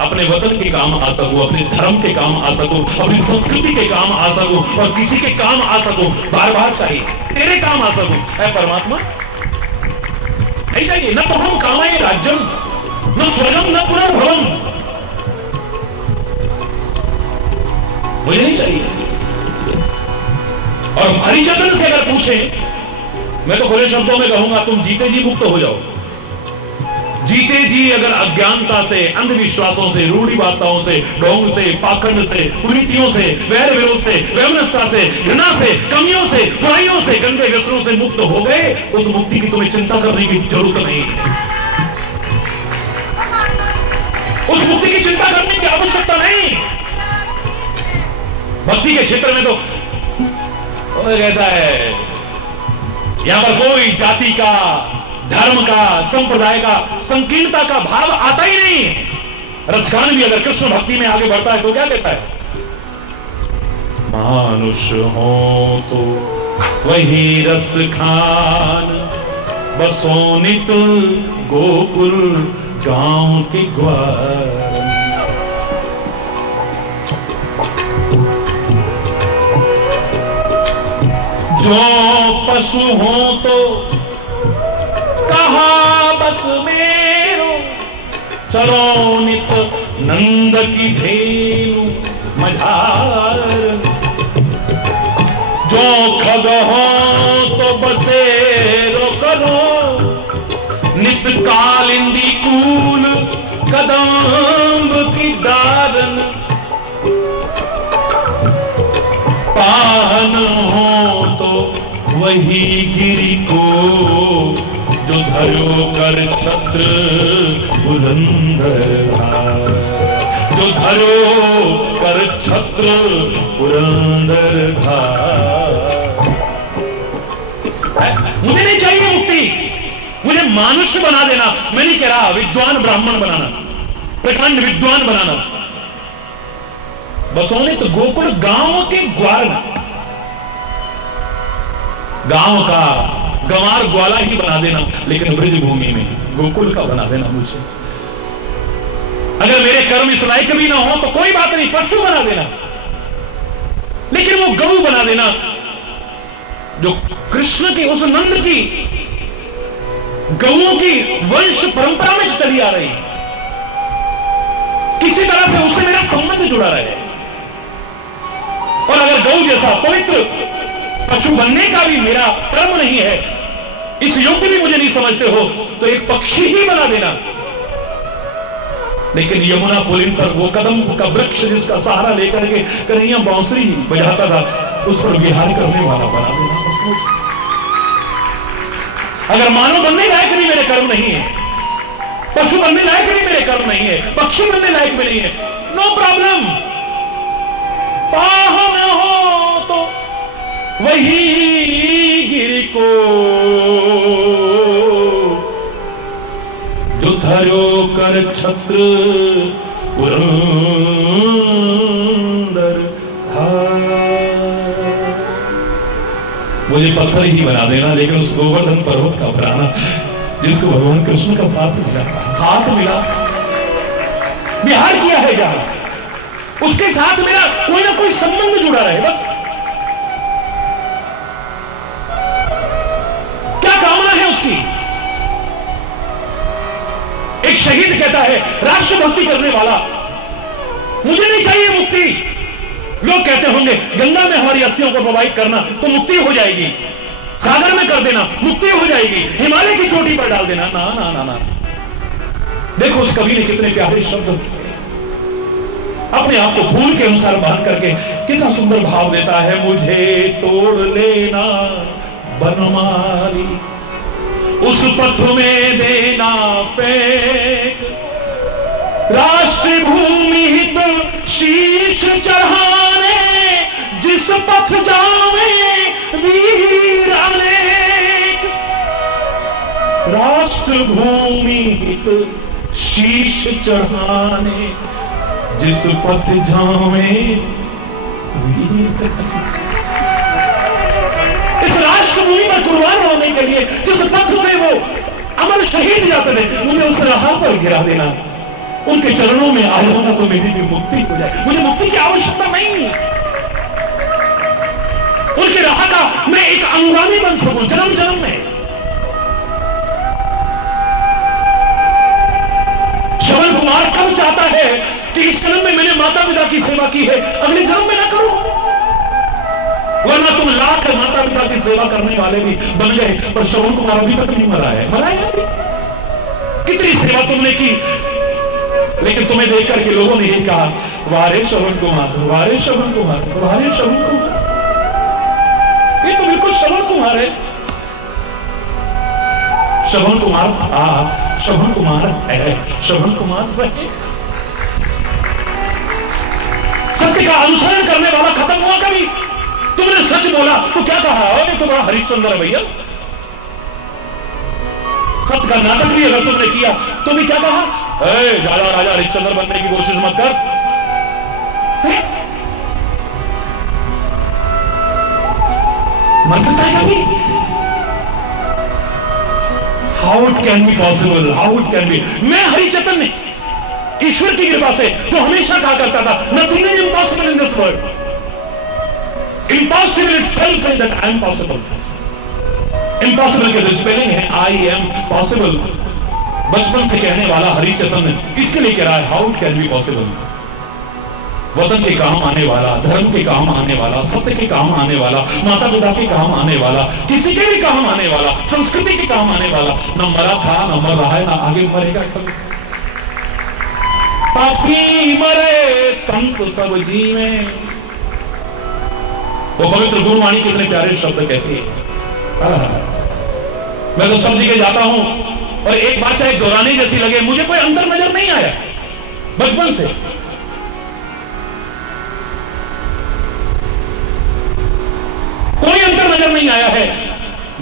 अपने वतन के काम आ सकूं, अपने धर्म के काम आ सकूं, अपनी संस्कृति के काम आ सकूं और किसी के काम आ सकूं। बार बार चाहिए, तेरे काम आ सकूं। ऐ परमात्मा नहीं चाहिए। न तो हम कामाये राज्यम न स्वर्गम न पुनर्भवम। मुझे नहीं चाहिए। और हरिचंद्र से अगर पूछे, मैं तो खुले शब्दों में कहूंगा, तुम जीते जी मुक्त हो जाओ। जीते जी अगर अज्ञानता से, अंधविश्वासों से, रूढ़िवादिताओं से, ढोंग से, पाखंड से, कुरीतियों से, वैर विरोध से, वैमनस्यता से, घृणा से, कमियों से, बुराइयों से, गंदे व्यसनों से मुक्त हो गए, उस मुक्ति की तुम्हें चिंता करने की जरूरत नहीं। उस मुक्ति की चिंता करने की आवश्यकता नहीं। भक्ति के क्षेत्र में तो कहता है यहां पर कोई जाति का, धर्म का, संप्रदाय का, संकीर्णता का भाव आता ही नहीं। रसखान भी अगर कृष्ण भक्ति में आगे बढ़ता है तो क्या कहता है, मानुष हो तो वही रस खान, बसो नित गोकुल गांव के ग्वार। जो पशु हो तो कहा बस मेरो, चलो नित नंद की धेनु मझार। जो खग हो तो बसेरो करो, नित कालिंदी कूल कदम्ब की दारन। पाहन हो तो वही गिरी को, जो धरो कर छत्र पुरंदर। जो धरो कर छत्र पुरंदर। मुझे नहीं चाहिए मुक्ति, मुझे मनुष्य बना देना। मैं नहीं कह रहा विद्वान ब्राह्मण बनाना, प्रखंड विद्वान बनाना। बसोने तो गोकुल गांव के ग्वार में, गांव का गंवार ग्वाला ही बना देना, लेकिन ब्रज भूमि में गोकुल का बना देना मुझे। अगर मेरे कर्म इस लायक भी ना हो तो कोई बात नहीं, पशु बना देना, लेकिन वो गऊ बना देना जो कृष्ण की, उस नंद की, गऊओं की वंश परंपरा में चली आ रही, किसी तरह से उससे मेरा संबंध जुड़ा रहे। और अगर गऊ जैसा पवित्र पशु बनने का भी मेरा कर्म नहीं है, इस योग्य भी मुझे नहीं समझते हो, तो एक पक्षी ही बना देना। लेकिन यमुना पुलिन पर वो कदम का वृक्ष जिसका सहारा लेकर के कन्हैया बांसुरी बजाता था, उस पर विहार करने वाला बना देना। अगर मानव बनने लायक भी मेरे कर्म नहीं है, पशु बनने लायक भी मेरे कर्म नहीं है, पक्षी बनने लायक भी नहीं है, नो प्रॉब्लम। पाहन हो तो वही गिर भयो कर छत्र पुरंदर धार। मुझे पत्थर ही बना देना, लेकिन उस गोवर्धन पर्वत का बनाना जिसको भगवान कृष्ण का साथ मिला, हाथ मिला, बिहार किया है जहां, उसके साथ मेरा कोई ना कोई संबंध जुड़ा रहे, बस। क्या कामना है उसकी? एक शहीद कहता है, राष्ट्रभक्ति करने वाला, मुझे नहीं चाहिए मुक्ति। लोग कहते होंगे गंगा में हमारी अस्थियों को प्रवाहित करना तो मुक्ति हो जाएगी, सागर में कर देना मुक्ति हो जाएगी, हिमालय की चोटी पर डाल देना। ना ना ना ना। देखो उस कवि ने कितने प्यारे शब्द अपने आप को फूल के अनुसार बांध करके कितना सुंदर भाव देता है। मुझे तोड़ लेना बनमाली, उस पथ में देना फेंक, राष्ट्र भूमि हित शीश चढ़ाने, जिस पथ जावे वीर अनेक। राष्ट्र भूमि हित शीश चढ़ाने, जिस पथ जावे वीर। इस राष्ट्रभूमि पर कुर्बान होने के लिए जिस पथ से वो अमर शहीद जाते थे, मुझे उस राह पर गिरा देना, उनके चरणों में आ जाना, तो मेरी भी मुक्ति हो जाए। मुझे मुक्ति की आवश्यकता नहीं, उनके राह का मैं एक अनुगामी बन सकूं जन्म जन्म में। श्रवण कुमार कब चाहता है कि इस जन्म में मैंने माता पिता की सेवा की है, अगले जन्म में ना करूं? वरना तुम लाख माता पिता की सेवा करने वाले भी बन गए, पर श्रवण कुमार अभी तक नहीं मरा है। मरा है अभी? कितनी सेवा तुमने की, लेकिन तुम्हें देख करके लोगों ने यही कहा, वारे श्रवण कुमार, वारे श्रवण कुमार, वारे श्रवण कुमार। ये तो बिल्कुल श्रवण कुमार है। श्रवण कुमार था, श्रवण कुमार है, श्रवण कुमार रहे। सत्य का अनुसरण करने वाला खत्म हुआ कभी? तुमने सच बोला तो क्या कहा? अरे तो बड़ा हरिश्चंद्र है भैया। सत्य का नाटक भी अगर तुमने किया तो भी क्या कहा? राजा राजा हरिश्चंद्र बनने की कोशिश मत कर। मर सकता है कभी? How it can be possible, how it can be. मैं हरिचैतन्य ईश्वर की कृपा से तो हमेशा कहा करता था, nothing is impossible in this world. Impossible itself says that I am possible. Impossible के स्पेलिंग है I am possible। बचपन से कहने वाला हरिचैतन्य इसके लिए कह रहा है how it can be possible। वतन के काम आने वाला, धर्म के काम आने वाला, सत्य के काम आने वाला, माता पिता के काम आने वाला, किसी के भी काम आने वाला, संस्कृति के काम आने वाला, न मरा था, न मर रहा है, न आगे मरेगा कभी। पापी मरे संत सब जीवे। वो पवित्र गुरुवाणी कितने प्यारे शब्द कहती है। मैं तो सब जगह जाता हूं और एक बात चाहे दोहराने जैसी लगे, मुझे कोई अंतर नजर नहीं आया बचपन से। कोई अंतर नजर नहीं आया है।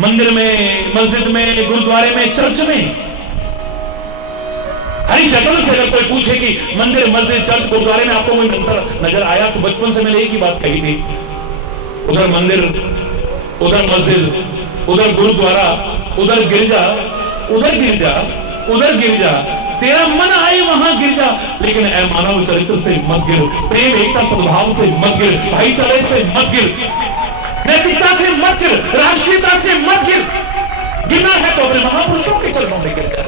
मंदिर में, मस्जिद में, गुरुद्वारे में, चर्च में। हरिचैतन्य से अगर कोई पूछे कि मंदिर, मस्जिद, चर्च, गुरुद्वारे में आपको कोई अंतर नजर आया, तो बचपन से मैंने एक ही बात कही थी, उधर मंदिर, उधर मस्जिद, उधर गुरुद्वारा, उधर गिरजा, उधर गिरजा, उधर गिरजा, तेरा मन आए वहां गिर जा, लेकिन ऐ मानव चरित्र से मत गिर, प्रेम एकता सद्भाव से मत गिर, भाईचारे से मत गिर, नैतिकता से मत गिर, राष्ट्रीयता से मत गिर। गिरना है तो अपने महापुरुषों के चरणों में गिर जा,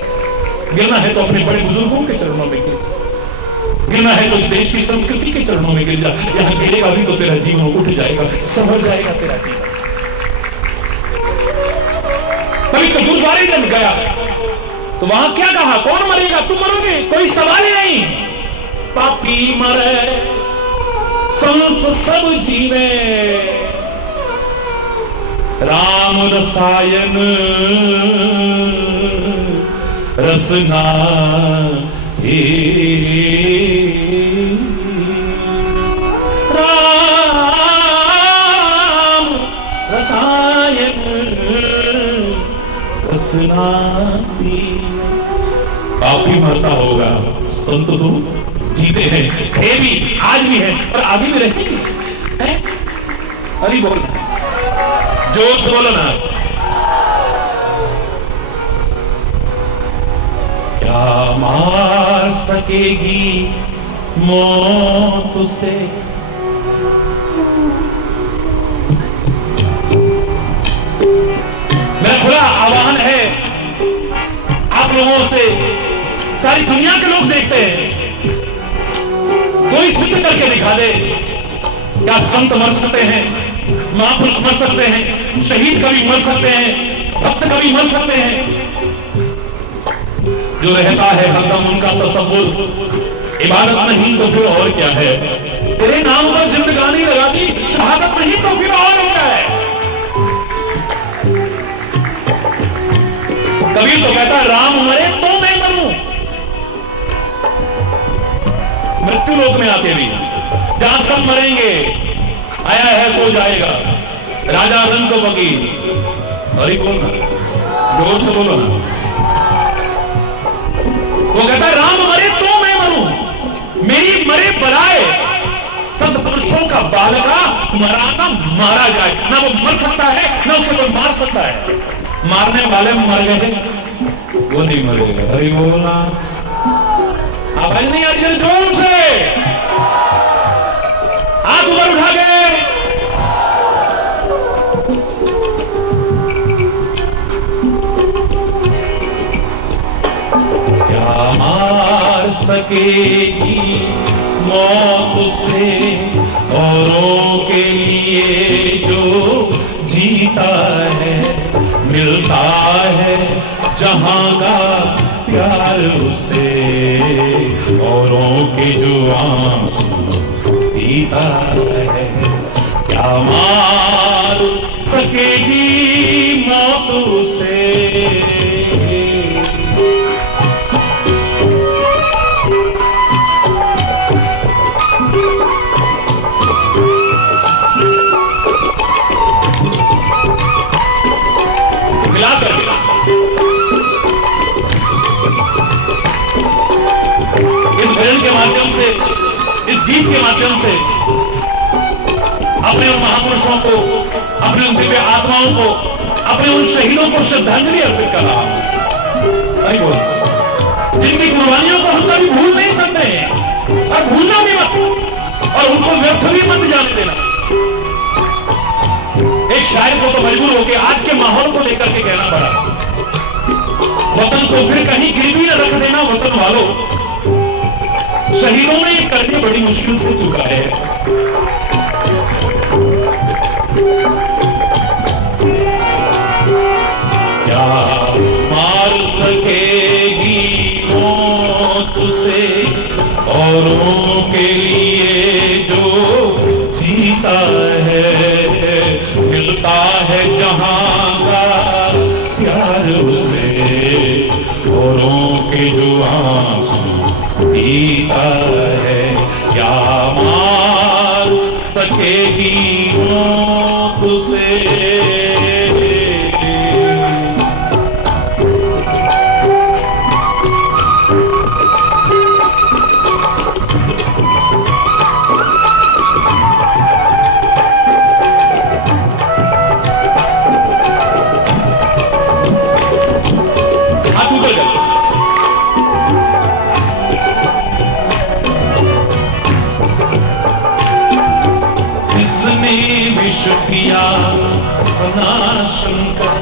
गिरना है तो अपने बड़े बुजुर्गों के चरणों में गिर जा, गिरना है तो इस देश की संस्कृति के चरणों में गिर जा। यहां गिरेगा भी तो तेरा जीवन उठ जाएगा, संभल जाएगा तेरा जीवन। पवित्र गुरुद्वारे जब गया तो वहां क्या कहा? कौन मरेगा? तुम मरोगे, कोई सवाल ही नहीं। पापी मरे संत सब जीवे, राम रसायन रसना हे, राम रसायन रसना। पाप आप ही मरता होगा। संत तो जीते हैं, थे भी, आज भी हैं और आगे भी रहेंगे। अरे बोल, जोर से बोलो ना। क्या मार सकेगी मौत उसे, मेरा खुला आह्वान है आप लोगों से। सारी दुनिया के लोग देखते हैं, कोई सिद्ध करके दिखा दे क्या संत मर सकते हैं, महापुरुष मर सकते हैं, शहीद कभी मर सकते हैं, भक्त कभी मर सकते हैं। जो रहता है हरदम उनका तसव्वुर इबादत नहीं तो फिर और क्या है। तेरे नाम पर जिंदगानी लगा दी, शहादत नहीं तो फिर और क्या है। कबीर तो कहता है राम मरे तो मैं मरूं। मृत्यु लोक में आके भी जहां सब मरेंगे, आया है सो जाएगा, राजा रंग तो फकीर। अरे बोलना, जोर से बोलो ना। वो कहता है राम मरे तो मैं मरूं, मेरी मरे बलाए सतपुरुषों का बालका मराना मारा जाए। ना वो मर सकता है ना उसे कोई मार सकता है। मारने वाले मर गए, वो नहीं मरेगा। अरे बोलना, आवाज नहीं आ रही, जोर से हाथ ऊपर उठा के। क्या मार सकेगी मौत उसे, औरों के लिए जो जीता है, मिलता है जहां का प्यार उसे, औरों के जो आंसू पीता है। क्या मार सकेगी मौत उसे। माध्यम से, इस गीत के माध्यम से अपने उन महापुरुषों को, अपने उन दिव्य आत्माओं को, अपने उन शहीदों को श्रद्धांजलि अर्पित कर रहा हूं। जिनकी कुर्बानियों को हम कभी भूल नहीं सकते हैं और भूलना भी मत, और उनको व्यर्थ भी मत जाने देना। एक शायर को तो मजबूर होकर आज के माहौल को लेकर के कहना पड़ा, वतन को फिर कहीं गिरवी न रख देना वतन वालों। शहीदों ने ये करके बड़ी मुश्किल से चुका है। क्या मार सकेगी मौत उसे, औरों के लिए जो जीता है, मिलता है जहां का प्यार उसे, औरों के जो आंसू पीता है। क्या मार सकेगी मौत उसे। हाथ ऊपर कर। विष पिया बना शंकर,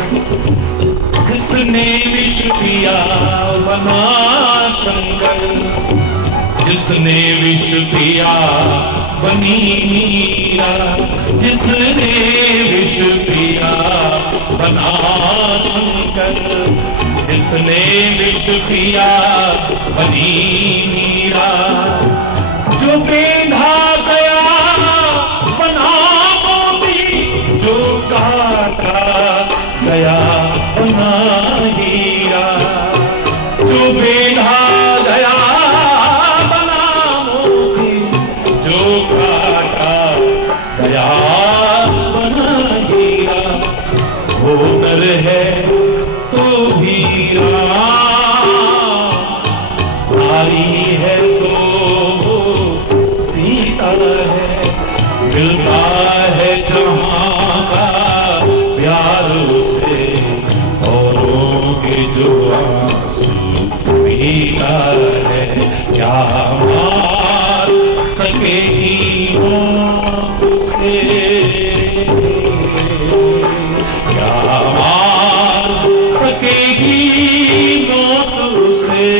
जिसने विष पिया बना शंकर, जिसने विष पिया बनी मीरा, जिसने विष पिया बना शंकर, जिसने विष पिया बनी मीरा, जो बेधा गया बना मोती, जो काटा गया बना हीरा, जो बेधा गया बना मोती, जो काटा गया बना हीरा, वो नर है तो हीरा, मिलता है जहां का प्यार उसे, औरों के जो आंसू पीता है, क्या मार सकेगी मौत उसे, क्या मार सकेगी मौत उसे।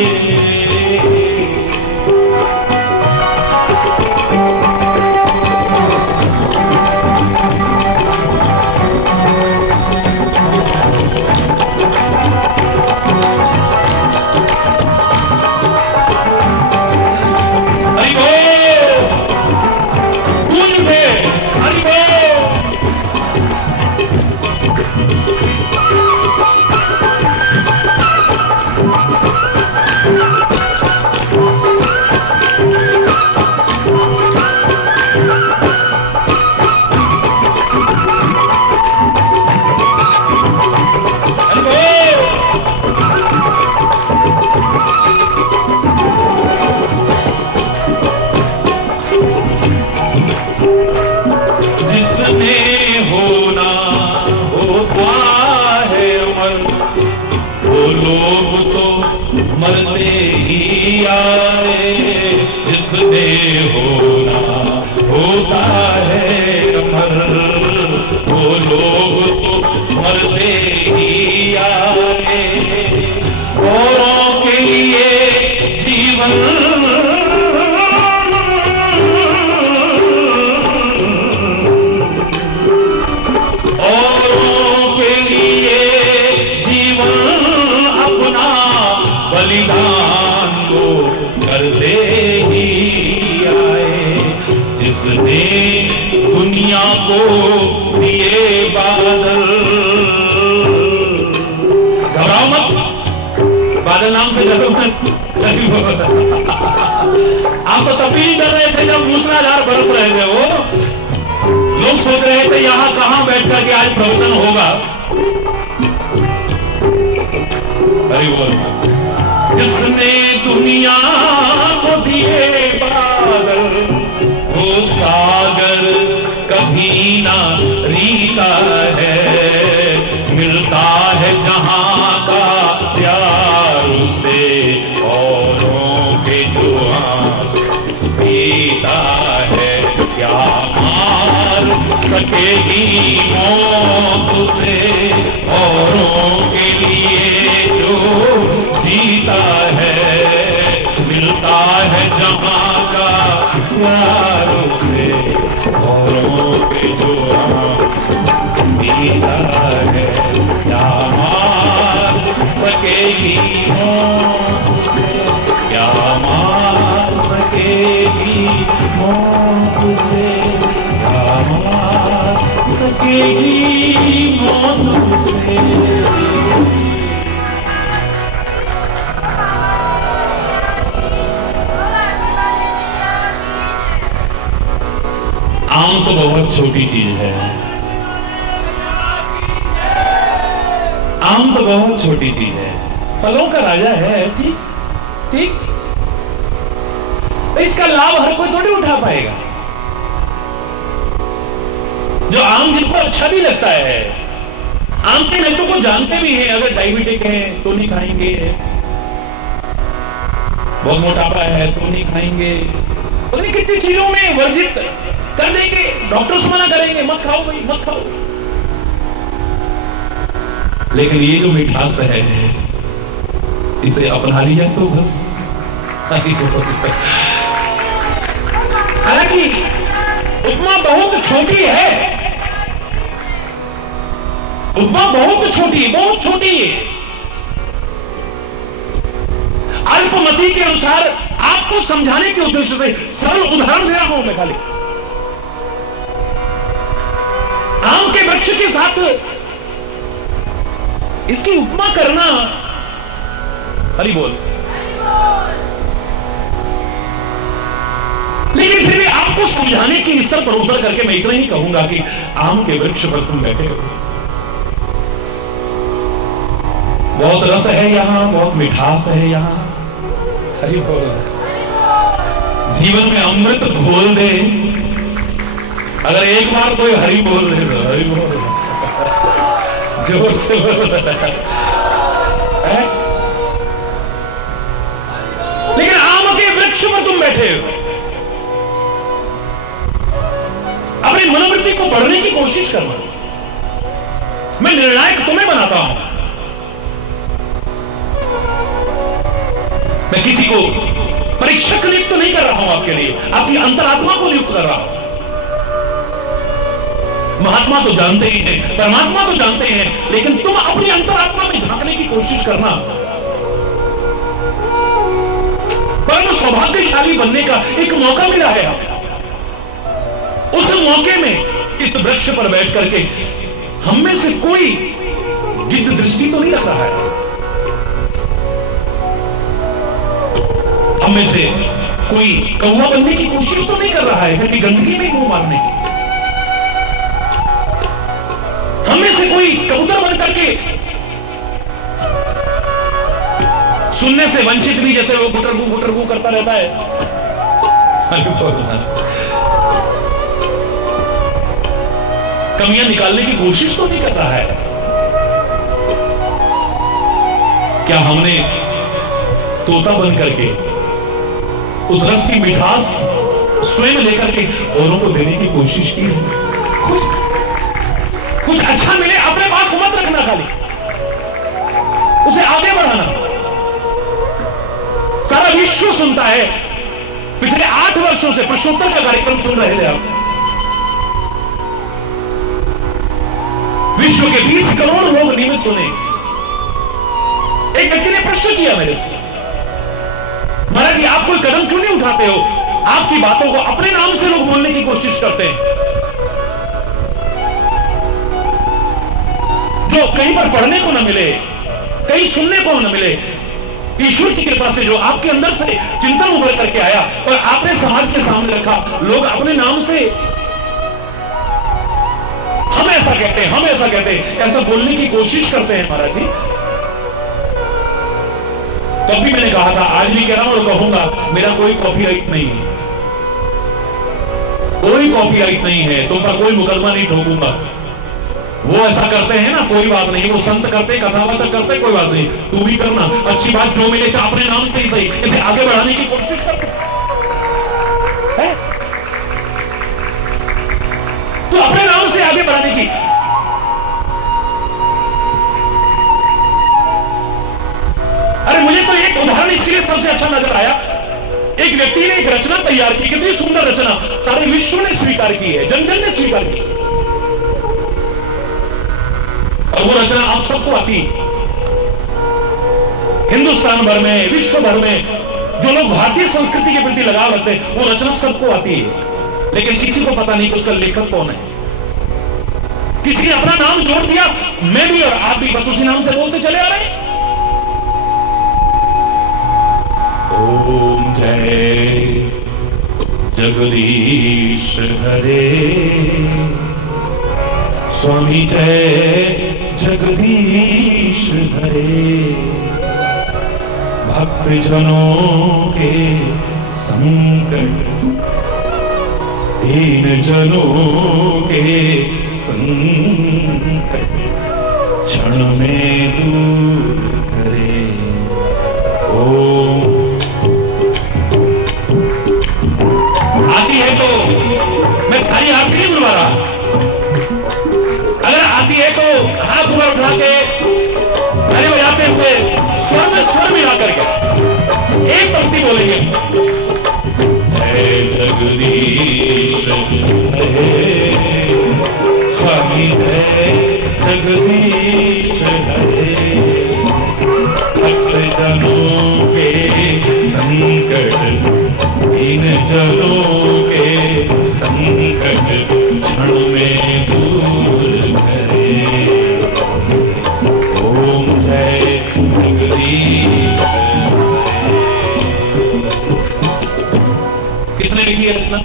मरते ही आए, जिसने होना होता है अमर, वो लोग तो मरते ही आए, औरों के लिए जीवन बलिदान को करते ही आए, जिसने दुनिया को दिए बादल। घबराओ मत, बादल नाम से डरो मत। आप तो तब भी डर रहे थे जब मूसलाधार बरस रहे थे, वो लोग सोच रहे थे यहां कहां बैठ करके आज प्रवचन होगा। हरि बोल। जिसने दुनिया को दिए बादल, वो सागर कभी ना रीता है, मिलता है जहां का प्यार उसे, औरों के जो आंसू पीता है, क्या मार सकेगी मौत उसे, औरों के लिए जो जीता है, मिलता है जहां का प्यार उसे, औरों के जो आंसू पीता है, क्या मार सकेगी मौत उसे, क्या मार सकेगी मौत उसे, क्या मार सकेगी मौत उसे। आम तो बहुत छोटी चीज है, आम तो बहुत छोटी चीज है, फलों का राजा है, ठीक ठीक, इसका लाभ हर कोई थोड़ी उठा पाएगा। जो आम जिनको अच्छा भी लगता है, आम के महत्व को जानते भी हैं, अगर डायबिटिक है तो नहीं खाएंगे, बहुत मोटापा है तो नहीं खाएंगे, तो नहीं कितनी चीजों में वर्जित कर देंगे, डॉक्टर्स मना करेंगे मत खाओ भाई मत खाओ। लेकिन ये जो मिठास है इसे अपना लिया तो बस। हालांकि उपमा बहुत छोटी है, उपमा बहुत छोटी है, अल्पमति के अनुसार आपको समझाने के उद्देश्य से सरल उदाहरण दे रहा हूं मैं खाली। आम के वृक्ष के साथ इसकी उपमा करना, हरि बोल, लेकिन फिर भी आपको समझाने के स्तर पर उतर करके मैं इतना ही कहूंगा कि आम के वृक्ष पर तुम बैठे हो, बहुत रस है यहां, बहुत मिठास है यहां, हरि बोल, जीवन में अमृत घोल दे अगर एक बार कोई हरि बोल रहे हो, हरि बोल रहे, जोर से बोल रहा है। लेकिन आम के वृक्ष पर तुम बैठे हो, अपनी मनोवृत्ति को बढ़ने की कोशिश करना। मैं निर्णायक तुम्हें बनाता हूं, मैं किसी को परीक्षक नियुक्त नहीं कर रहा हूं आपके लिए, आपकी अंतरात्मा को नियुक्त कर रहा हूं। महात्मा तो जानते ही हैं, परमात्मा तो जानते हैं, लेकिन तुम अपनी अंतरात्मा में झांकने की कोशिश करना। परम सौभाग्यशाली बनने का एक मौका मिला है हमें। उस मौके में इस वृक्ष पर बैठ करके हम में से कोई गिद्ध दृष्टि तो नहीं रख रहा है, हम में से कोई कौवा बनने की कोशिश तो नहीं कर रहा है, क्योंकि गंदगी में मुंह मारने की। हम में से कोई कबूतर बन करके सुनने से वंचित भी, जैसे वो गुटरगू करता रहता है, कमियां निकालने की कोशिश तो नहीं कर रहा है। क्या हमने तोता बन करके उस रस की मिठास स्वयं लेकर के औरों को देने की कोशिश की है? कुछ अच्छा मिले अपने पास मत रखना, खाली उसे आगे बढ़ाना। सारा विश्व सुनता है, पिछले 8 वर्षों से प्रश्नोत्तर का कार्यक्रम सुन रहे थे आप। विश्व के 20 करोड़ लोग नियमित सुने। एक व्यक्ति ने प्रश्न किया मेरे से, महाराज जी आप कोई कदम क्यों नहीं उठाते हो? आपकी बातों को अपने नाम से लोग बोलने की कोशिश करते हैं, जो कहीं पर पढ़ने को न मिले, कहीं सुनने को न मिले। ईश्वर की कृपा से जो आपके अंदर से चिंतन उभर करके आया और आपने समाज के सामने रखा, लोग अपने नाम से हम ऐसा कहते हैं, हम ऐसा कहते हैं, ऐसा बोलने की कोशिश करते हैं महाराज जी। तब भी मैंने कहा था, आज भी कह रहा हूं और कहूंगा, मेरा कोई कॉपीराइट नहीं है, कोई कॉपीराइट नहीं है, तुम पर कोई मुकदमा नहीं ठोकूंगा। वो ऐसा करते हैं ना, कोई बात नहीं, वो संत करते, कथावाचक करते, कोई बात नहीं, तू भी करना। अच्छी बात जो मिले अपने नाम से ही सही, इसे आगे बढ़ाने की कोशिश कर। तो अपने नाम से आगे बढ़ाने की। अरे मुझे तो एक उदाहरण इसके लिए सबसे अच्छा नजर आया। एक व्यक्ति ने एक रचना तैयार की, कितनी सुंदर रचना, सारे विश्व ने स्वीकार की है, जन जन ने स्वीकार की, और वो रचना आप सबको आती है। हिंदुस्तान भर में, विश्व भर में जो लोग भारतीय संस्कृति के प्रति लगाव रखते हैं, वो रचना सबको आती है, लेकिन किसी को पता नहीं कि उसका लेखक कौन है। किसी ने अपना नाम जोड़ दिया, मैं भी और आप भी बस उसी नाम से बोलते चले आ रहे हैं। ओम जय जगदीश हरे, स्वामी जय जगदीश हरे, भक्त जनों के संकट, दीन जनों के संकट क्षण में दूर करे। ओम आती है तो मैं सारी आपकी नहीं बुलवा रहा, अगर आती है तो हाथ ऊपर उठा के ताली बजाते हुए स्वर में स्वर मिला करके एक पंक्ति बोलेंगे, जय जगदीश हरे, स्वामी जय जगदीश हरे, भक्त जनों के संकट, दीन जनों के संकट क्षण में दूर करे। ओम जय जगदीश हरे। किसने लिखी है रचना?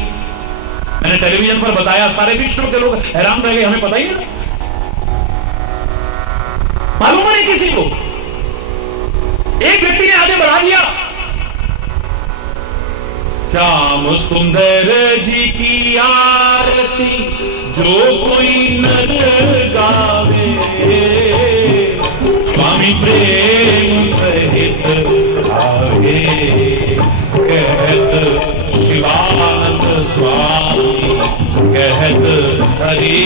मैंने टेलीविजन पर बताया, सारे विश्व के लोग हैरान रह गए, हमें पता ही नहीं, मालूम नहीं किसी को। एक व्यक्ति ने आगे बढ़ा दिया, श्याम सुंदर जी की आरती जो कोई नर गावे स्वामी प्रेम सहित आगे, कहत शिवानंद स्वामी कहत हरि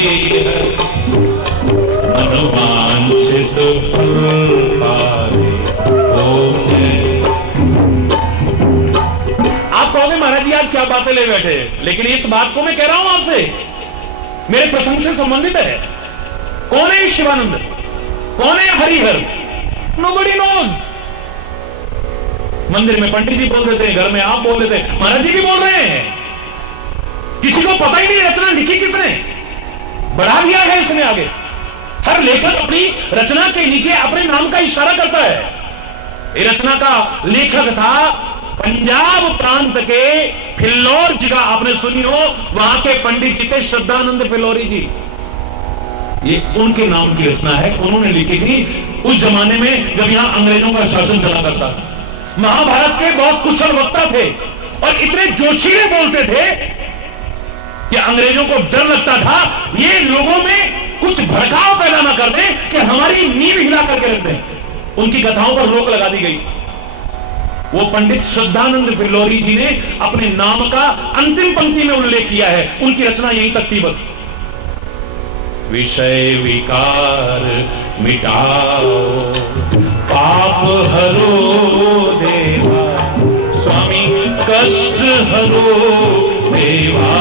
मनवांछित फल पावे। आप कहोगे महाराज जी आज क्या बातें ले बैठे, लेकिन इस बात को मैं कह रहा हूं आपसे, मेरे प्रसंग से संबंधित है। कौन है शिवानंद, कौन है हरिहर? Nobody knows. मंदिर में पंडित जी बोल देते हैं, घर में आप बोल देते हैं, महाराज जी भी बोल रहे हैं। किसी को पता ही नहीं रचना लिखी किसने, बढ़ा दिया है इसने आगे। हर लेखक अपनी रचना के नीचे अपने नाम का इशारा करता है। ये रचना का लेखक था पंजाब प्रांत के फिल्लौर जगह, आपने सुनी हो, वहां के पंडित जी थे श्रद्धानंद फिल्लौरी जी। ये उनके नाम की रचना है, उन्होंने लिखी थी उस जमाने में जब यहां अंग्रेजों का शासन चला करता था। महाभारत के बहुत कुशल वक्ता थे और इतने जोशीले बोलते थे कि अंग्रेजों को डर लगता था ये लोगों में कुछ भड़काव पैदा ना कर दें कि हमारी नींव हिला करके रख दें। उनकी कथाओं पर रोक लगा दी गई। वो पंडित श्रद्धानंद फिल्लौरी जी ने अपने नाम का अंतिम पंक्ति में उल्लेख किया है, उनकी रचना यहीं तक थी बस। विषय विकार मिटाओ पाप हरो देवा, स्वामी कष्ट हरो देवा,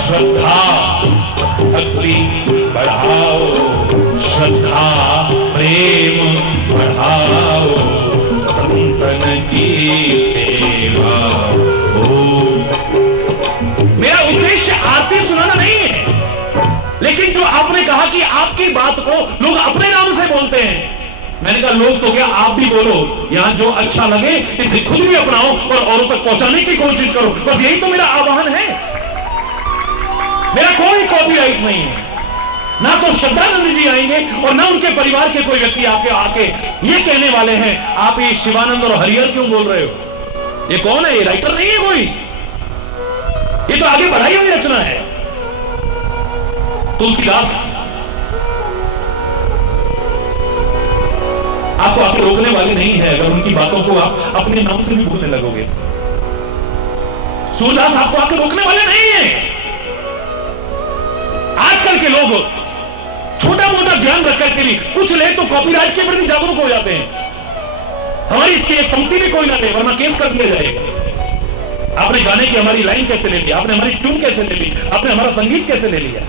श्रद्धा भक्ति बढ़ाओ, श्रद्धा प्रेम बढ़ाओ, संतन की सेवा हो। मेरा उद्देश्य आरती सुनाना नहीं है, लेकिन जो आपने कहा कि आपकी बात को लोग अपने नाम से बोलते हैं, मैंने कहा लोग तो क्या आप भी बोलो, यहां जो अच्छा लगे इसे खुद भी अपनाओ और औरों तक पहुंचाने की कोशिश करो। बस यही तो मेरा आह्वान है। मेरा कोई कॉपीराइट नहीं है, ना तो श्रद्धानंद जी आएंगे और ना उनके परिवार के कोई व्यक्ति आपके आके ये कहने वाले हैं आप ये शिवानंद और हरिहर क्यों बोल रहे हो। ये कौन है? ये राइटर नहीं है कोई, ये तो आगे बढ़ाई हुई रचना है। तुलसीदास आपको आके रोकने वाले नहीं है अगर उनकी बातों को आप अपने नाम से भी बोलने लगोगे। सूरदास आपको आके रोकने वाले नहीं है। आजकल के लोग छोटा मोटा ज्ञान रखकर के लिए कुछ ले तो कॉपीराइट के प्रति जागरूक हो जाते हैं। हमारी इसकी एक पंक्ति भी कोई ना ले वरना केस कर दिया जाएगा। आपने गाने की हमारी लाइन कैसे ले ली, आपने हमारी ट्यून कैसे ले ली, आपने हमारा संगीत कैसे ले लिया।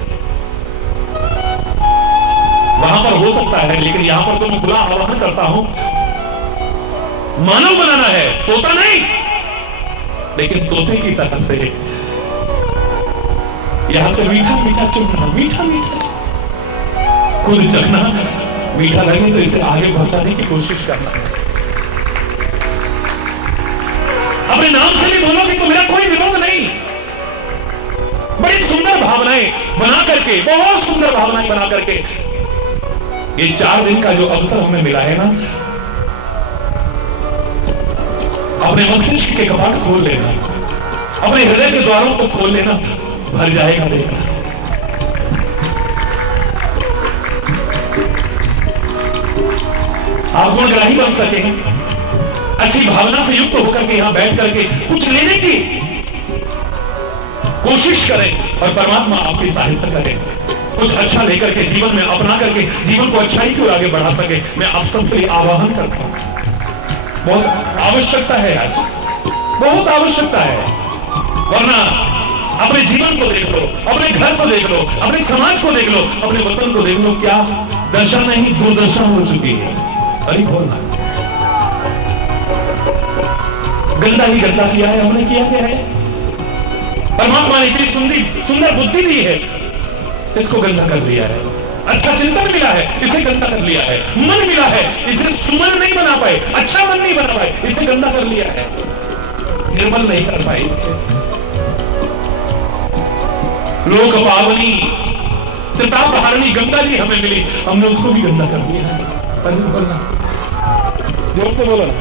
वहां पर हो सकता है, लेकिन यहां पर तो मैं खुला आह्वान करता हूं, मानव बनाना है, तोता नहीं। लेकिन तोते की तरह से यहां से मीठा मीठा चुनना, मीठा मीठा खुद चखना, मीठा लगे तो इसे आगे पहुंचाने की कोशिश करना। अपने नाम से भी बोलोगे तो मेरा कोई विरोध नहीं। बड़ी सुंदर भावनाएं बना करके, बहुत सुंदर भावनाएं बना करके ये 4 दिन का जो अवसर हमें मिला है ना, अपने मस्तिष्क के कपाट खोल लेना, अपने हृदय के द्वारों को खोल लेना, भर जाएगा देखना। आप गुणग्राही बन सके, अच्छी भावना से युक्त होकर के यहां बैठ करके कुछ लेने की कोशिश करें और परमात्मा आपकी सहायता करे। कुछ अच्छा लेकर के जीवन में अपना करके जीवन को अच्छाई की ओर आगे बढ़ा सके, मैं आप सबके लिए आह्वान करता हूं। बहुत आवश्यकता है आज, बहुत आवश्यकता है। वरना अपने जीवन को देख लो, अपने घर को देख लो, अपने समाज को देख लो, अपने वतन को देख लो, क्या दशा नहीं दुर्दशा हो चुकी है। अरे बोलना गंदा ही गंदा किया है हमने, किया क्या है। परमात्मा ने इतनी सुंदर बुद्धि दी है, इसको गंदा कर दिया है। अच्छा चिंतन मिला है, इसे गंदा कर लिया है। मन मिला है, इसे सुमन नहीं बना पाए, अच्छा मन नहीं बना पाए, इसे गंदा कर लिया है, निर्मल नहीं कर पाए इसे। लोक पावनी त्रिताप हारणी गंगा जी हमें मिली, हमने उसको भी गंदा कर दिया है। जोर से बोलो ना।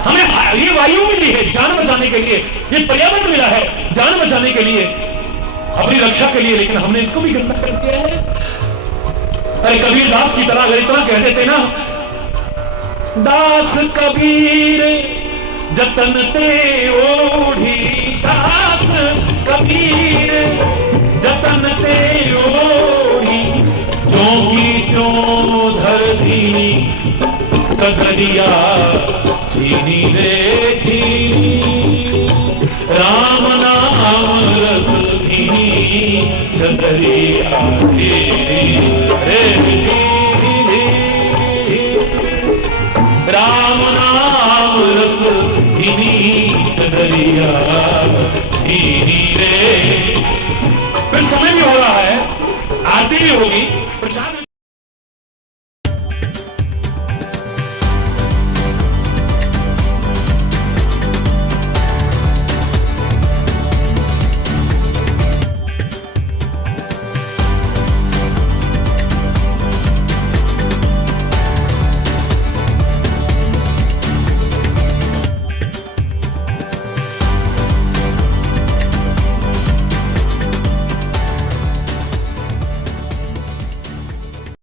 हमें ये वायु मिली है जान बचाने के लिए, ये पर्यावरण मिला है जान बचाने के लिए, अपनी रक्षा के लिए, लेकिन हमने इसको भी गंदा कर दिया है। अरे कबीर दास की तरह अगर इतना कह देते ना, दास कबीर जतन ते ओढ़ी, दास कबीर जतन ते ओढ़ी, जो की त्यों धर दी कदरिया चीनी रे चीनी, राम नाम रस धीनी चदरिया रे राम नाम रस धीनी चदरिया धीनी रे। फिर समय भी हो रहा है, आरती भी होगी।